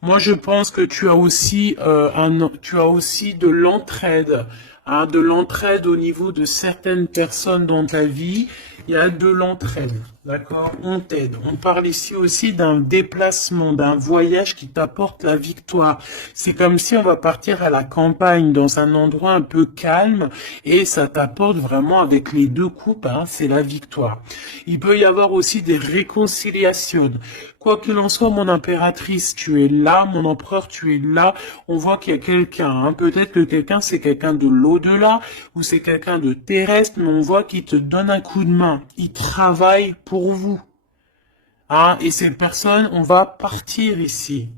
Moi, je pense que tu as aussi de l'entraide, hein, de l'entraide au niveau de certaines personnes dans ta vie. Il y a de l'entraide, d'accord? On t'aide. On parle ici aussi d'un déplacement, d'un voyage qui t'apporte la victoire. C'est comme si on va partir à la campagne, dans un endroit un peu calme, et ça t'apporte vraiment avec les deux coupes, hein, c'est la victoire. Il peut y avoir aussi des réconciliations. Quoi qu'il en soit, mon impératrice, tu es là, mon empereur, tu es là. On voit qu'il y a quelqu'un, hein. Peut-être que quelqu'un, c'est quelqu'un de l'au-delà, ou c'est quelqu'un de terrestre, mais on voit qu'il te donne un coup de main. Il travaille pour vous. Hein, et ces personnes, on va partir ici.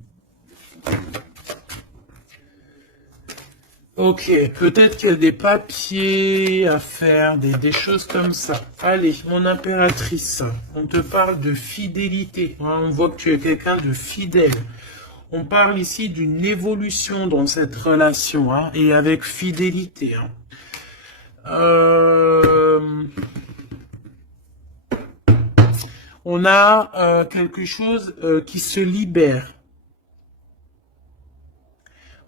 Ok, peut-être qu'il y a des papiers à faire, des choses comme ça. Allez, mon impératrice, on te parle de fidélité. Hein, on voit que tu es quelqu'un de fidèle. On parle ici d'une évolution dans cette relation, hein, et avec fidélité. Hein. On a quelque chose qui se libère.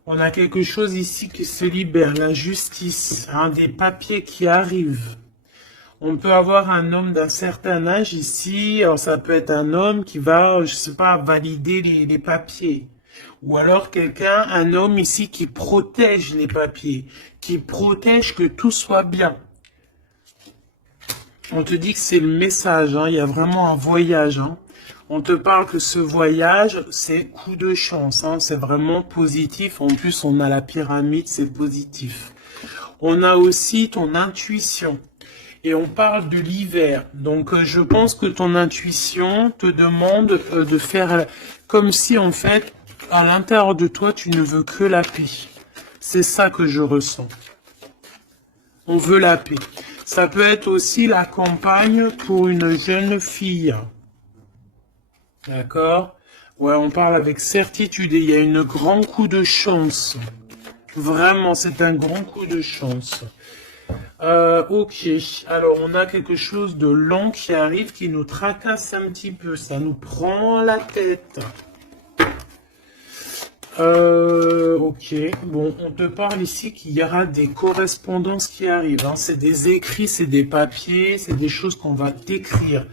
On a quelque chose ici qui se libère, la justice, hein, des papiers qui arrivent. On peut avoir un homme d'un certain âge ici, alors ça peut être un homme qui va, je sais pas, valider les papiers. Ou alors quelqu'un, un homme ici qui protège les papiers, qui protège que tout soit bien. On te dit que c'est le message, hein, il y a vraiment un voyage. Hein. On te parle que ce voyage, c'est coup de chance, hein, c'est vraiment positif. En plus, on a la pyramide, c'est positif. On a aussi ton intuition. Et on parle de l'hiver. Donc, je pense que ton intuition te demande de faire comme si, en fait, à l'intérieur de toi, tu ne veux que la paix. C'est ça que je ressens. On veut la paix. Ça peut être aussi la campagne pour une jeune fille. D'accord? Ouais, on parle avec certitude et il y a un grand coup de chance. Vraiment, c'est un grand coup de chance. Ok, alors on a quelque chose de lent qui arrive, qui nous tracasse un petit peu, ça nous prend la tête. Ok, bon, on te parle ici qu'il y aura des correspondances qui arrivent, hein. C'est des écrits, c'est des papiers, c'est des choses qu'on va t'écrire.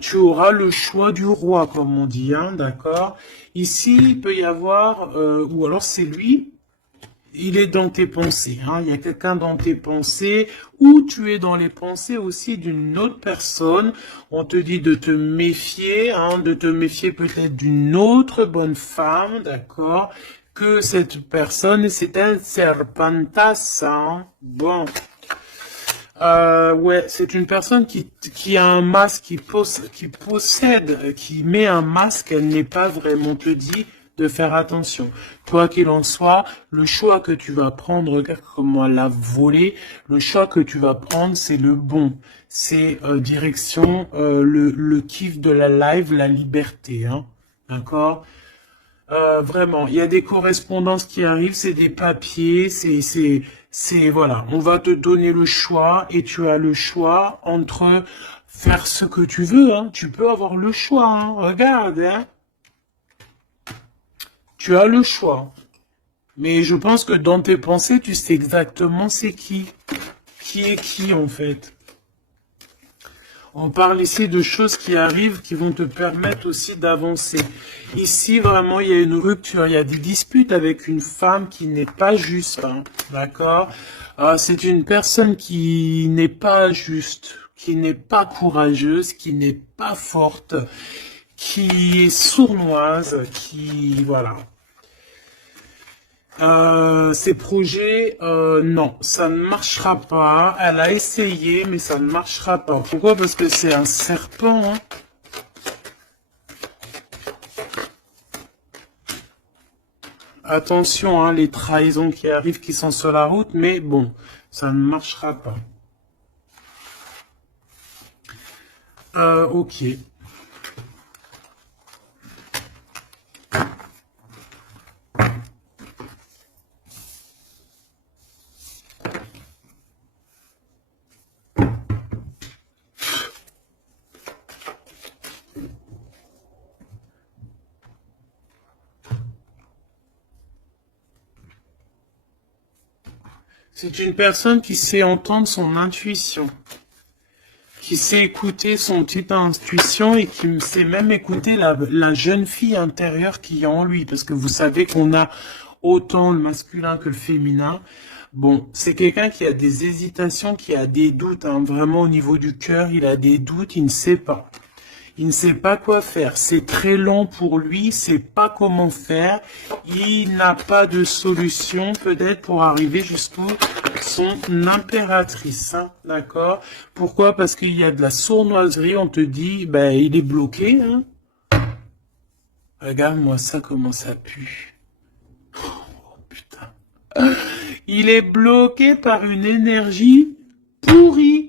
Tu auras le choix du roi, comme on dit, hein, d'accord? Ici, il peut y avoir, ou alors c'est lui, il est dans tes pensées, hein, il y a quelqu'un dans tes pensées, ou tu es dans les pensées aussi d'une autre personne. On te dit de te méfier, hein, de te méfier peut-être d'une autre bonne femme, d'accord? Que cette personne, c'est un serpentas, hein. Bon. Ouais, c'est une personne qui a un masque, qui possède, qui met un masque, elle n'est pas vraiment, te dit de faire attention. Quoi qu'il en soit, le choix que tu vas prendre, regarde comment elle a volé, le choix que tu vas prendre, c'est le bon. C'est direction le kiff de la live, la liberté, hein. D'accord? Vraiment, il y a des correspondances qui arrivent, c'est des papiers, voilà. On va te donner le choix et tu as le choix entre faire ce que tu veux, hein. Tu peux avoir le choix, hein. Regarde, hein. Tu as le choix. Mais je pense que dans tes pensées, tu sais exactement c'est qui. Qui est qui, en fait. On parle ici de choses qui arrivent, qui vont te permettre aussi d'avancer. Ici, vraiment, il y a une rupture, il y a des disputes avec une femme qui n'est pas juste, hein, d'accord? C'est une personne qui n'est pas juste, qui n'est pas courageuse, qui n'est pas forte, qui est sournoise, qui, voilà. Ces projets, non, ça ne marchera pas. Elle a essayé, mais ça ne marchera pas. Pourquoi? Parce que c'est un serpent, hein. Attention, hein, les trahisons qui arrivent, qui sont sur la route, mais bon, ça ne marchera pas. Ok. C'est une personne qui sait entendre son intuition, qui sait écouter son petite intuition et qui sait même écouter la jeune fille intérieure qui est en lui. Parce que vous savez qu'on a autant le masculin que le féminin. Bon, c'est quelqu'un qui a des hésitations, qui a des doutes, hein, vraiment au niveau du cœur, il a des doutes, il ne sait pas. Il ne sait pas quoi faire. C'est très lent pour lui, il sait pas comment faire. Il n'a pas de solution peut-être pour arriver jusqu'au son impératrice, hein, d'accord? Pourquoi? Parce qu'il y a de la sournoiserie, on te dit, ben il est bloqué, hein. Regarde-moi ça, comment ça pue. Oh putain. Il est bloqué par une énergie pourrie.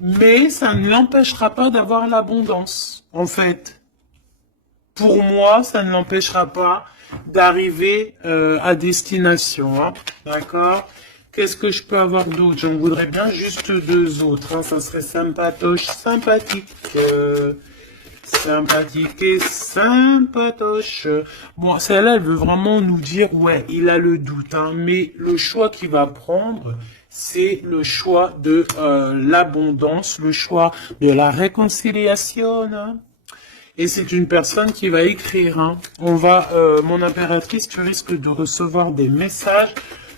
Mais ça ne l'empêchera pas d'avoir l'abondance, en fait. Pour moi, ça ne l'empêchera pas d'arriver à destination, hein. D'accord? Qu'est-ce que je peux avoir d'autre? J'en voudrais bien juste deux autres, hein. Ça serait sympatoche, sympathique. Sympathique et sympatoche. Bon, celle-là, elle veut vraiment nous dire, ouais, il a le doute, hein, mais le choix qu'il va prendre, c'est le choix de l'abondance, le choix de la réconciliation, hein. Et c'est une personne qui va écrire, hein. Mon impératrice, tu risques de recevoir des messages.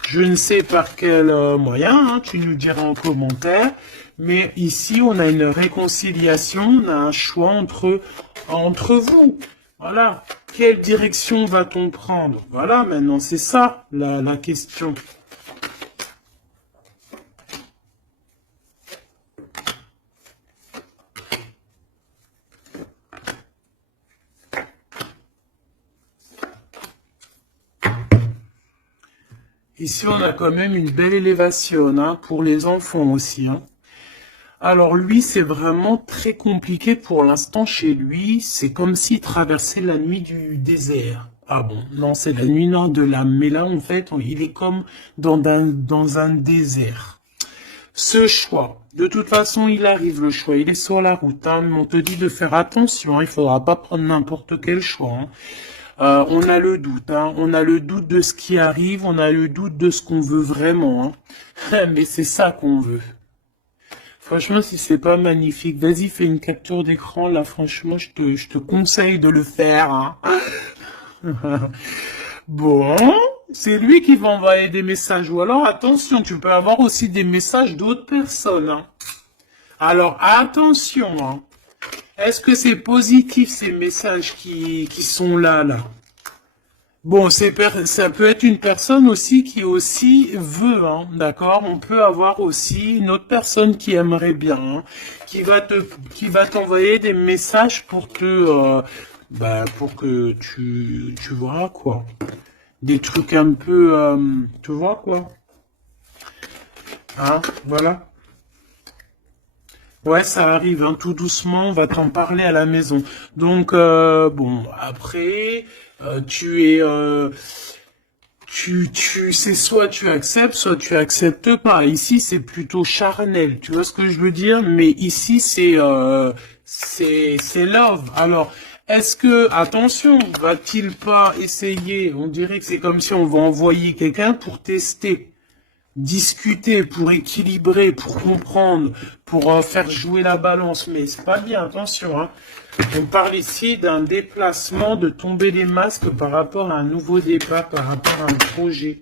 Je ne sais par quel moyen, hein, tu nous diras en commentaire. Mais ici, on a une réconciliation, on a un choix entre vous. Voilà. Quelle direction va-t-on prendre? Voilà, maintenant, c'est ça la question. Ici, on a quand même une belle élévation, hein, pour les enfants aussi, hein. Alors lui, c'est vraiment très compliqué pour l'instant chez lui. C'est comme s'il traversait la nuit du désert. Ah bon, non, c'est la nuit noire de l'âme. Mais là, en fait, il est comme dans un désert. Ce choix, de toute façon, il arrive le choix. Il est sur la route, hein. On te dit de faire attention, hein. Il faudra pas prendre n'importe quel choix, hein. On a le doute, hein. On a le doute de ce qui arrive, on a le doute de ce qu'on veut vraiment, hein. Mais c'est ça qu'on veut. Franchement, si c'est pas magnifique, vas-y, fais une capture d'écran, là, franchement, je te conseille de le faire, hein. Bon, c'est lui qui va envoyer des messages, ou alors, attention, tu peux avoir aussi des messages d'autres personnes, hein. Alors, attention, hein. Est-ce que c'est positif, ces messages qui sont là, là? Bon, ça peut être une personne aussi qui aussi veut, hein, d'accord? On peut avoir aussi une autre personne qui aimerait bien, hein, qui va t'envoyer des messages pour pour que tu vois, quoi. Des trucs un peu, tu vois, quoi. Hein, voilà. Ouais, ça arrive, hein, tout doucement, on va t'en parler à la maison. Donc, bon, après, tu es, c'est soit soit tu acceptes pas. Ici, c'est plutôt charnel, tu vois ce que je veux dire? Mais ici, c'est love. Alors, est-ce que, attention, va-t-il pas essayer? On dirait que c'est comme si on va envoyer quelqu'un pour tester, discuter, pour équilibrer, pour comprendre, pour faire jouer la balance. Mais c'est pas bien, attention, hein. On parle ici d'un déplacement, de tomber les masques par rapport à un nouveau départ, par rapport à un projet.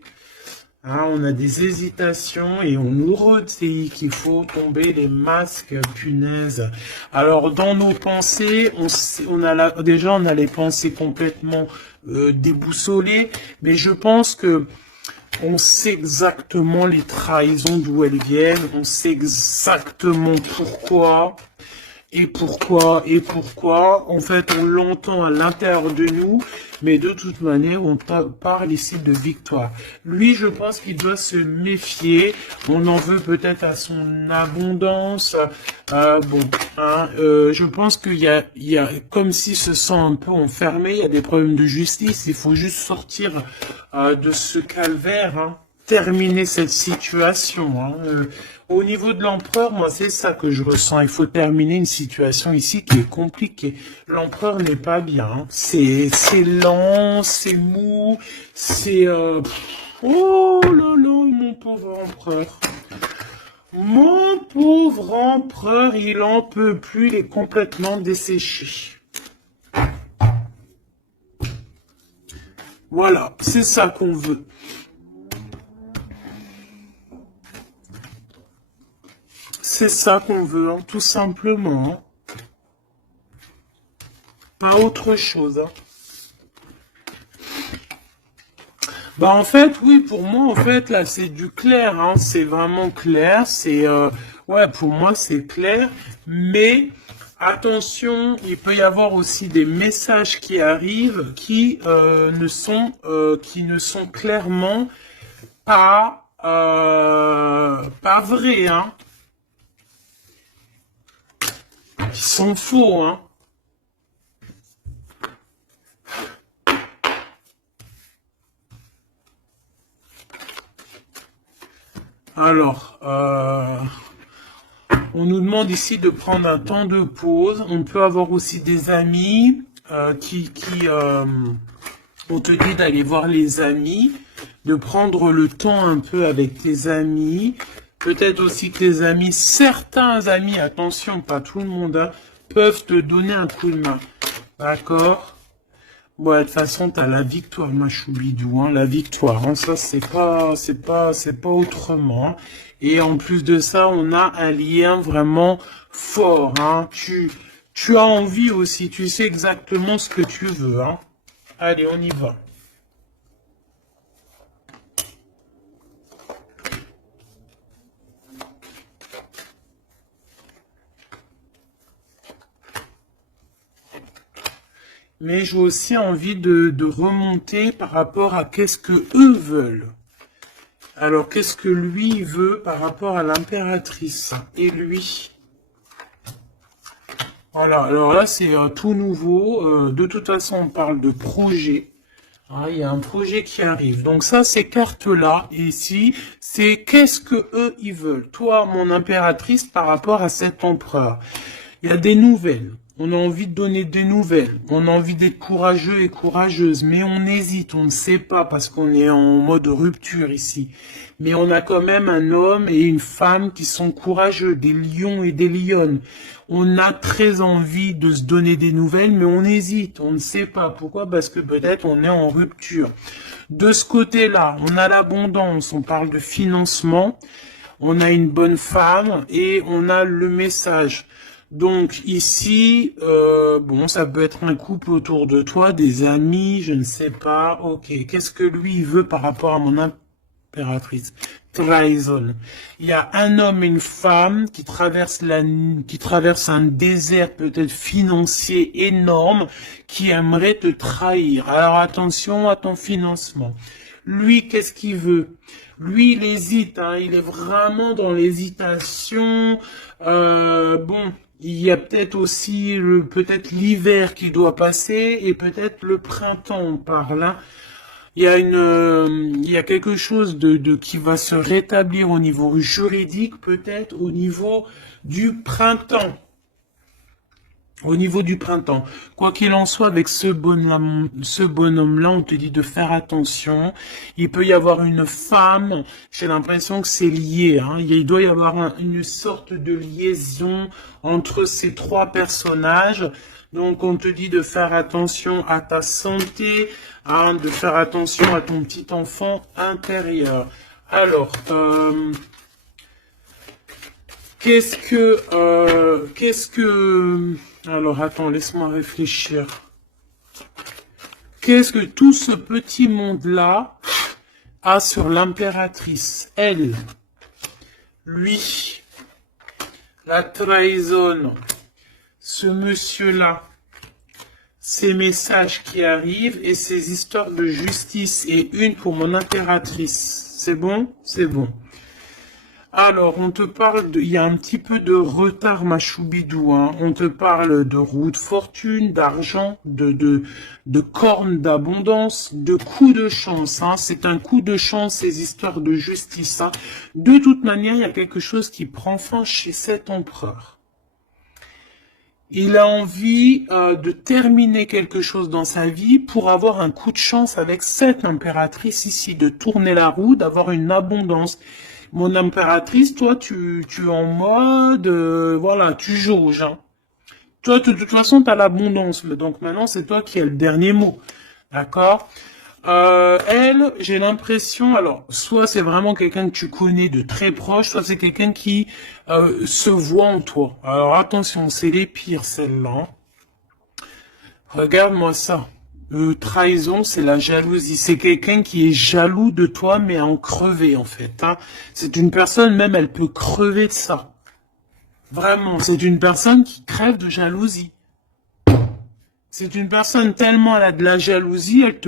Hein, on a des hésitations et on nous redit qu'il faut tomber les masques, punaise. Alors, dans nos pensées, déjà, on a les pensées complètement déboussolées, mais je pense que on sait exactement les trahisons d'où elles viennent, on sait exactement pourquoi, et pourquoi. En fait, on l'entend à l'intérieur de nous, mais de toute manière, on parle ici de victoire. Lui, je pense qu'il doit se méfier. On en veut peut-être à son abondance. Bon, hein, je pense il y a comme s'il se sent un peu enfermé. Il y a des problèmes de justice. Il faut juste sortir de ce calvaire, hein, terminer cette situation. Hein. Au niveau de l'empereur, moi, c'est ça que je ressens. Il faut terminer une situation ici qui est compliquée. L'empereur n'est pas bien. Hein. C'est lent, c'est mou, c'est... Oh là là, mon pauvre empereur. Mon pauvre empereur, il en peut plus, il est complètement desséché. Voilà, c'est ça qu'on veut. C'est ça qu'on veut, hein, tout simplement. Hein. Pas autre chose. Hein. Bah en fait, oui, pour moi, en fait, là, c'est du clair. Hein, c'est vraiment clair. C'est ouais, pour moi, c'est clair. Mais attention, il peut y avoir aussi des messages qui arrivent qui ne sont clairement pas vrais. Hein, qui sont faux. Hein. Alors, on nous demande ici de prendre un temps de pause. On peut avoir aussi des amis on te dit d'aller voir les amis, de prendre le temps un peu avec tes amis. Peut-être aussi que les amis, certains amis, attention, pas tout le monde, hein, peuvent te donner un coup de main. D'accord? Bon, de toute façon, t'as la victoire, ma choubidou, hein, la victoire. Hein, ça, c'est pas autrement. Hein. Et en plus de ça, on a un lien vraiment fort. Hein. Tu as envie aussi, tu sais exactement ce que tu veux. Hein. Allez, on y va. Mais j'ai aussi envie de remonter par rapport à qu'est-ce que eux veulent. Alors, qu'est-ce que lui veut par rapport à l'impératrice et lui? Voilà, alors là, c'est tout nouveau. De toute façon, on parle de projet. Ah, il y a un projet qui arrive. Donc ça, ces cartes-là, ici, c'est qu'est-ce que eux, ils veulent. Toi, mon impératrice, par rapport à cet empereur. Il y a des nouvelles. On a envie de donner des nouvelles. On a envie d'être courageux et courageuse. Mais on hésite, on ne sait pas parce qu'on est en mode rupture ici. Mais on a quand même un homme et une femme qui sont courageux, des lions et des lionnes. On a très envie de se donner des nouvelles, mais on hésite, on ne sait pas. Pourquoi? Parce que peut-être on est en rupture. De ce côté-là, on a l'abondance, on parle de financement, on a une bonne femme et on a le message. Donc ici, bon, ça peut être un couple autour de toi, des amis, je ne sais pas. Ok, qu'est-ce que lui il veut par rapport à mon impératrice? Trahison. Il y a un homme et une femme qui traversent un désert peut-être financier énorme, qui aimerait te trahir. Alors attention à ton financement. Lui, qu'est-ce qu'il veut? Lui, il hésite, hein, il est vraiment dans l'hésitation. Bon, il y a peut-être aussi peut-être l'hiver qui doit passer et peut-être le printemps par là. Il y a quelque chose de qui va se rétablir au niveau juridique, peut-être au niveau du printemps. Au niveau du printemps. Quoi qu'il en soit, avec ce bonhomme-là, on te dit de faire attention. Il peut y avoir une femme, j'ai l'impression que c'est lié, hein. Il doit y avoir une sorte de liaison entre ces trois personnages. Donc, on te dit de faire attention à ta santé, hein, de faire attention à ton petit enfant intérieur. Alors, alors, attends, laisse-moi réfléchir. Qu'est-ce que tout ce petit monde-là a sur l'impératrice? Elle, lui, la trahison, ce monsieur-là, ces messages qui arrivent et ces histoires de justice et une pour mon impératrice. C'est bon? C'est bon. Alors, on te parle il y a un petit peu de retard, ma choubidou, hein. On te parle de roue de fortune, d'argent, de cornes d'abondance, de coups de chance, hein. C'est un coup de chance, ces histoires de justice, hein. De toute manière, il y a quelque chose qui prend fin chez cet empereur. Il a envie de terminer quelque chose dans sa vie pour avoir un coup de chance avec cette impératrice ici, de tourner la roue, d'avoir une abondance. Mon impératrice, toi, tu es en mode, voilà, tu jauges, hein. Toi, de toute façon, tu as l'abondance, donc maintenant, c'est toi qui as le dernier mot, d'accord? Elle, j'ai l'impression, alors, soit c'est vraiment quelqu'un que tu connais de très proche, soit c'est quelqu'un qui se voit en toi. Alors, attention, c'est les pires, celles-là. Regarde-moi ça. Trahison, c'est la jalousie. C'est quelqu'un qui est jaloux de toi, mais en crever, en fait, hein. C'est une personne, même, elle peut crever de ça. Vraiment, c'est une personne qui crève de jalousie. C'est une personne tellement elle a de la jalousie, elle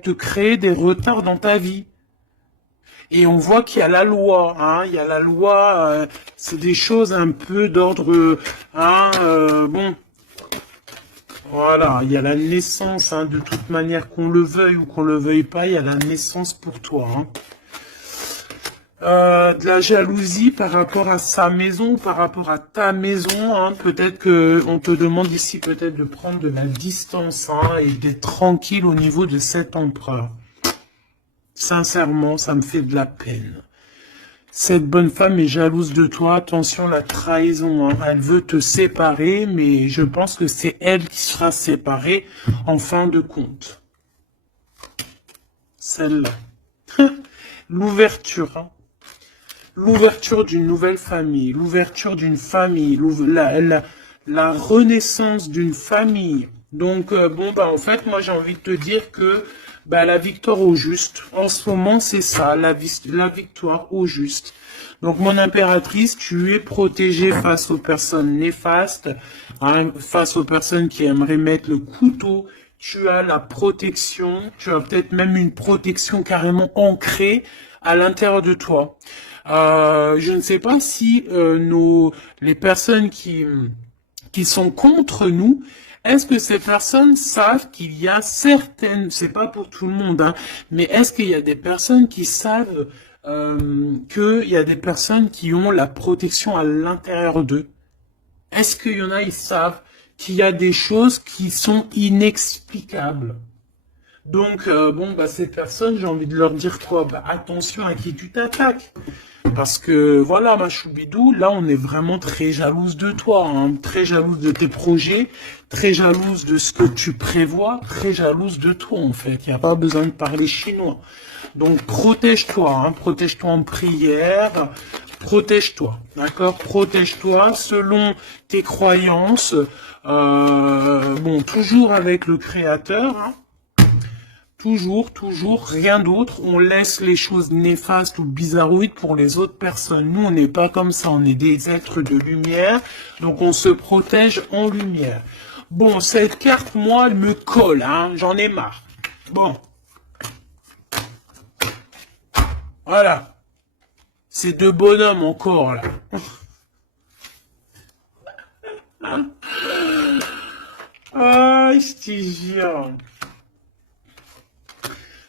te crée des retards dans ta vie. Et on voit qu'il y a la loi, hein, il y a la loi, c'est des choses un peu d'ordre, hein, bon, voilà, il y a la naissance, hein, de toute manière, qu'on le veuille ou qu'on le veuille pas, il y a la naissance pour toi, hein. De la jalousie par rapport à sa maison, par rapport à ta maison, hein. Peut-être que on te demande ici peut-être de prendre de la distance, hein, et d'être tranquille au niveau de cet empereur. Sincèrement, ça me fait de la peine. Cette bonne femme est jalouse de toi. Attention, la trahison, hein. Elle veut te séparer, mais je pense que c'est elle qui sera séparée en fin de compte. Celle-là. L'ouverture, hein. L'ouverture d'une nouvelle famille, l'ouverture d'une famille, la renaissance d'une famille. Donc, bon, bah, en fait, moi, j'ai envie de te dire que bah, la victoire au juste, en ce moment, c'est ça, la victoire au juste. Donc, mon impératrice, tu es protégée face aux personnes néfastes, hein, face aux personnes qui aimeraient mettre le couteau. Tu as la protection, tu as peut-être même une protection carrément ancrée à l'intérieur de toi. Je ne sais pas si les personnes qui sont contre nous, est-ce que ces personnes savent qu'il y a certaines, c'est pas pour tout le monde, hein, mais est-ce qu'il y a des personnes qui savent qu'il y a des personnes qui ont la protection à l'intérieur d'eux? Est-ce qu'il y en a, ils savent qu'il y a des choses qui sont inexplicables? Donc, bon, bah, ces personnes, j'ai envie de leur dire quoi? Bah, attention à qui tu t'attaques. Parce que, voilà, ma choubidou, là, on est vraiment très jalouse de toi, hein, très jalouse de tes projets, très jalouse de ce que tu prévois, très jalouse de toi, en fait. Il n'y a pas besoin de parler chinois. Donc, protège-toi, hein, protège-toi en prière, Protège-toi, d'accord? Protège-toi selon tes croyances. Bon, toujours avec le Créateur, hein. Toujours, rien d'autre. On laisse les choses néfastes ou bizarroïdes pour les autres personnes. Nous, on n'est pas comme ça. On est des êtres de lumière. Donc, on se protège en lumière. Bon, cette carte, moi, elle me colle, hein. J'en ai marre. Bon. Voilà. C'est deux bonhommes encore, là. Ah, je te jure.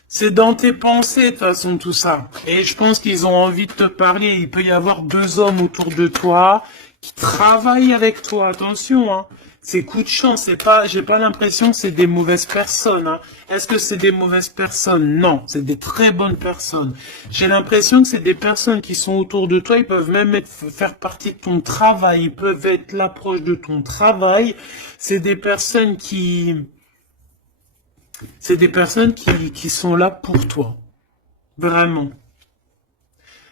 C'est dans tes pensées, de toute façon, tout ça. Et je pense qu'ils ont envie de te parler. Il peut y avoir deux hommes autour de toi qui travaillent avec toi. Attention, hein. C'est coup de chance. C'est pas, j'ai pas l'impression que c'est des mauvaises personnes, hein. Est-ce que c'est des mauvaises personnes? Non. C'est des très bonnes personnes. J'ai l'impression que c'est des personnes qui sont autour de toi. Ils peuvent même faire partie de ton travail. Ils peuvent être là proche de ton travail. C'est des personnes qui sont là pour toi. Vraiment.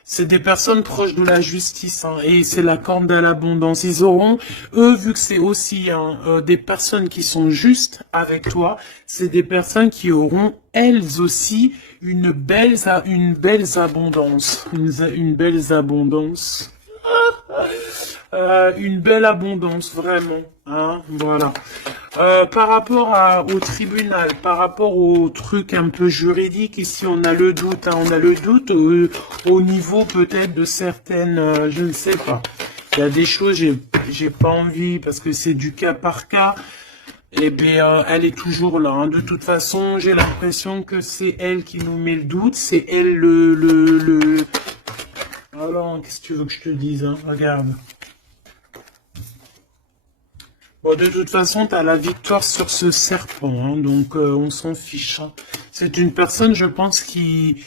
C'est des personnes proches de la justice, hein, et c'est la corne de l'abondance. Ils auront, eux, vu que c'est aussi des personnes qui sont justes avec toi, c'est des personnes qui auront, elles aussi, une belle abondance. Une belle abondance. Une belle abondance, vraiment. Hein, voilà. Par rapport au tribunal, par rapport au truc un peu juridique, ici on a le doute, hein, on a le doute au niveau peut-être de certaines, je ne sais pas. Il y a des choses, j'ai pas envie parce que c'est du cas par cas. Eh bien, elle est toujours là, hein. De toute façon, j'ai l'impression que c'est elle qui nous met le doute, c'est elle Alors, qu'est-ce que tu veux que je te dise, hein? Regarde. Bon, de toute façon, tu as la victoire sur ce serpent, hein, donc on s'en fiche, hein. C'est une personne, je pense, qui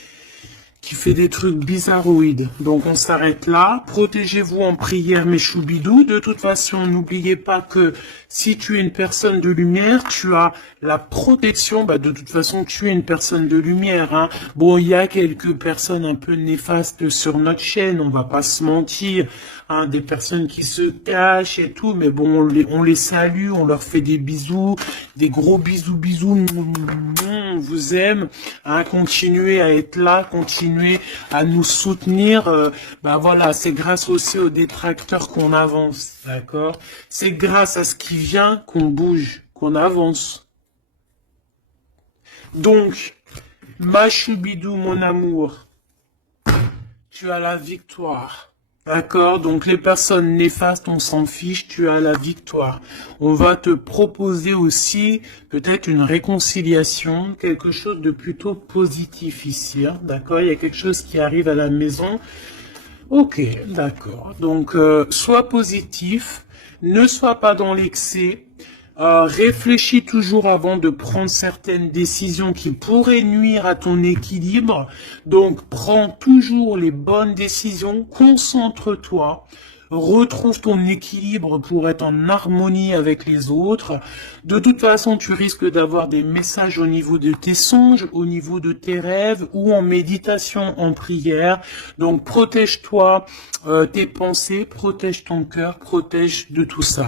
fait des trucs bizarroïdes. Donc on s'arrête là. Protégez-vous en prière, mes choubidous. De toute façon, n'oubliez pas que si tu es une personne de lumière, tu as la protection. Bah, de toute façon, tu es une personne de lumière, hein. Bon, il y a quelques personnes un peu néfastes sur notre chaîne, on va pas se mentir, hein, des personnes qui se cachent et tout, mais bon, on les salue, on leur fait des bisous, des gros bisous, on vous aime, hein, continuez à être là, continuez à nous soutenir, bah voilà, c'est grâce aussi aux détracteurs qu'on avance, d'accord? C'est grâce à ce qui vient qu'on bouge, qu'on avance. Donc, ma choubidou, mon amour, tu as la victoire. D'accord? Donc les personnes néfastes, on s'en fiche, tu as la victoire. On va te proposer aussi peut-être une réconciliation, quelque chose de plutôt positif ici. Hein? D'accord? Il y a quelque chose qui arrive à la maison. Ok, d'accord. Donc, sois positif, ne sois pas dans l'excès. Réfléchis toujours avant de prendre certaines décisions qui pourraient nuire à ton équilibre. Donc, prends toujours les bonnes décisions, concentre-toi, retrouve ton équilibre pour être en harmonie avec les autres. De toute façon, tu risques d'avoir des messages au niveau de tes songes, au niveau de tes rêves ou en méditation, en prière. Donc, protège-toi, tes pensées, protège ton cœur, protège de tout ça.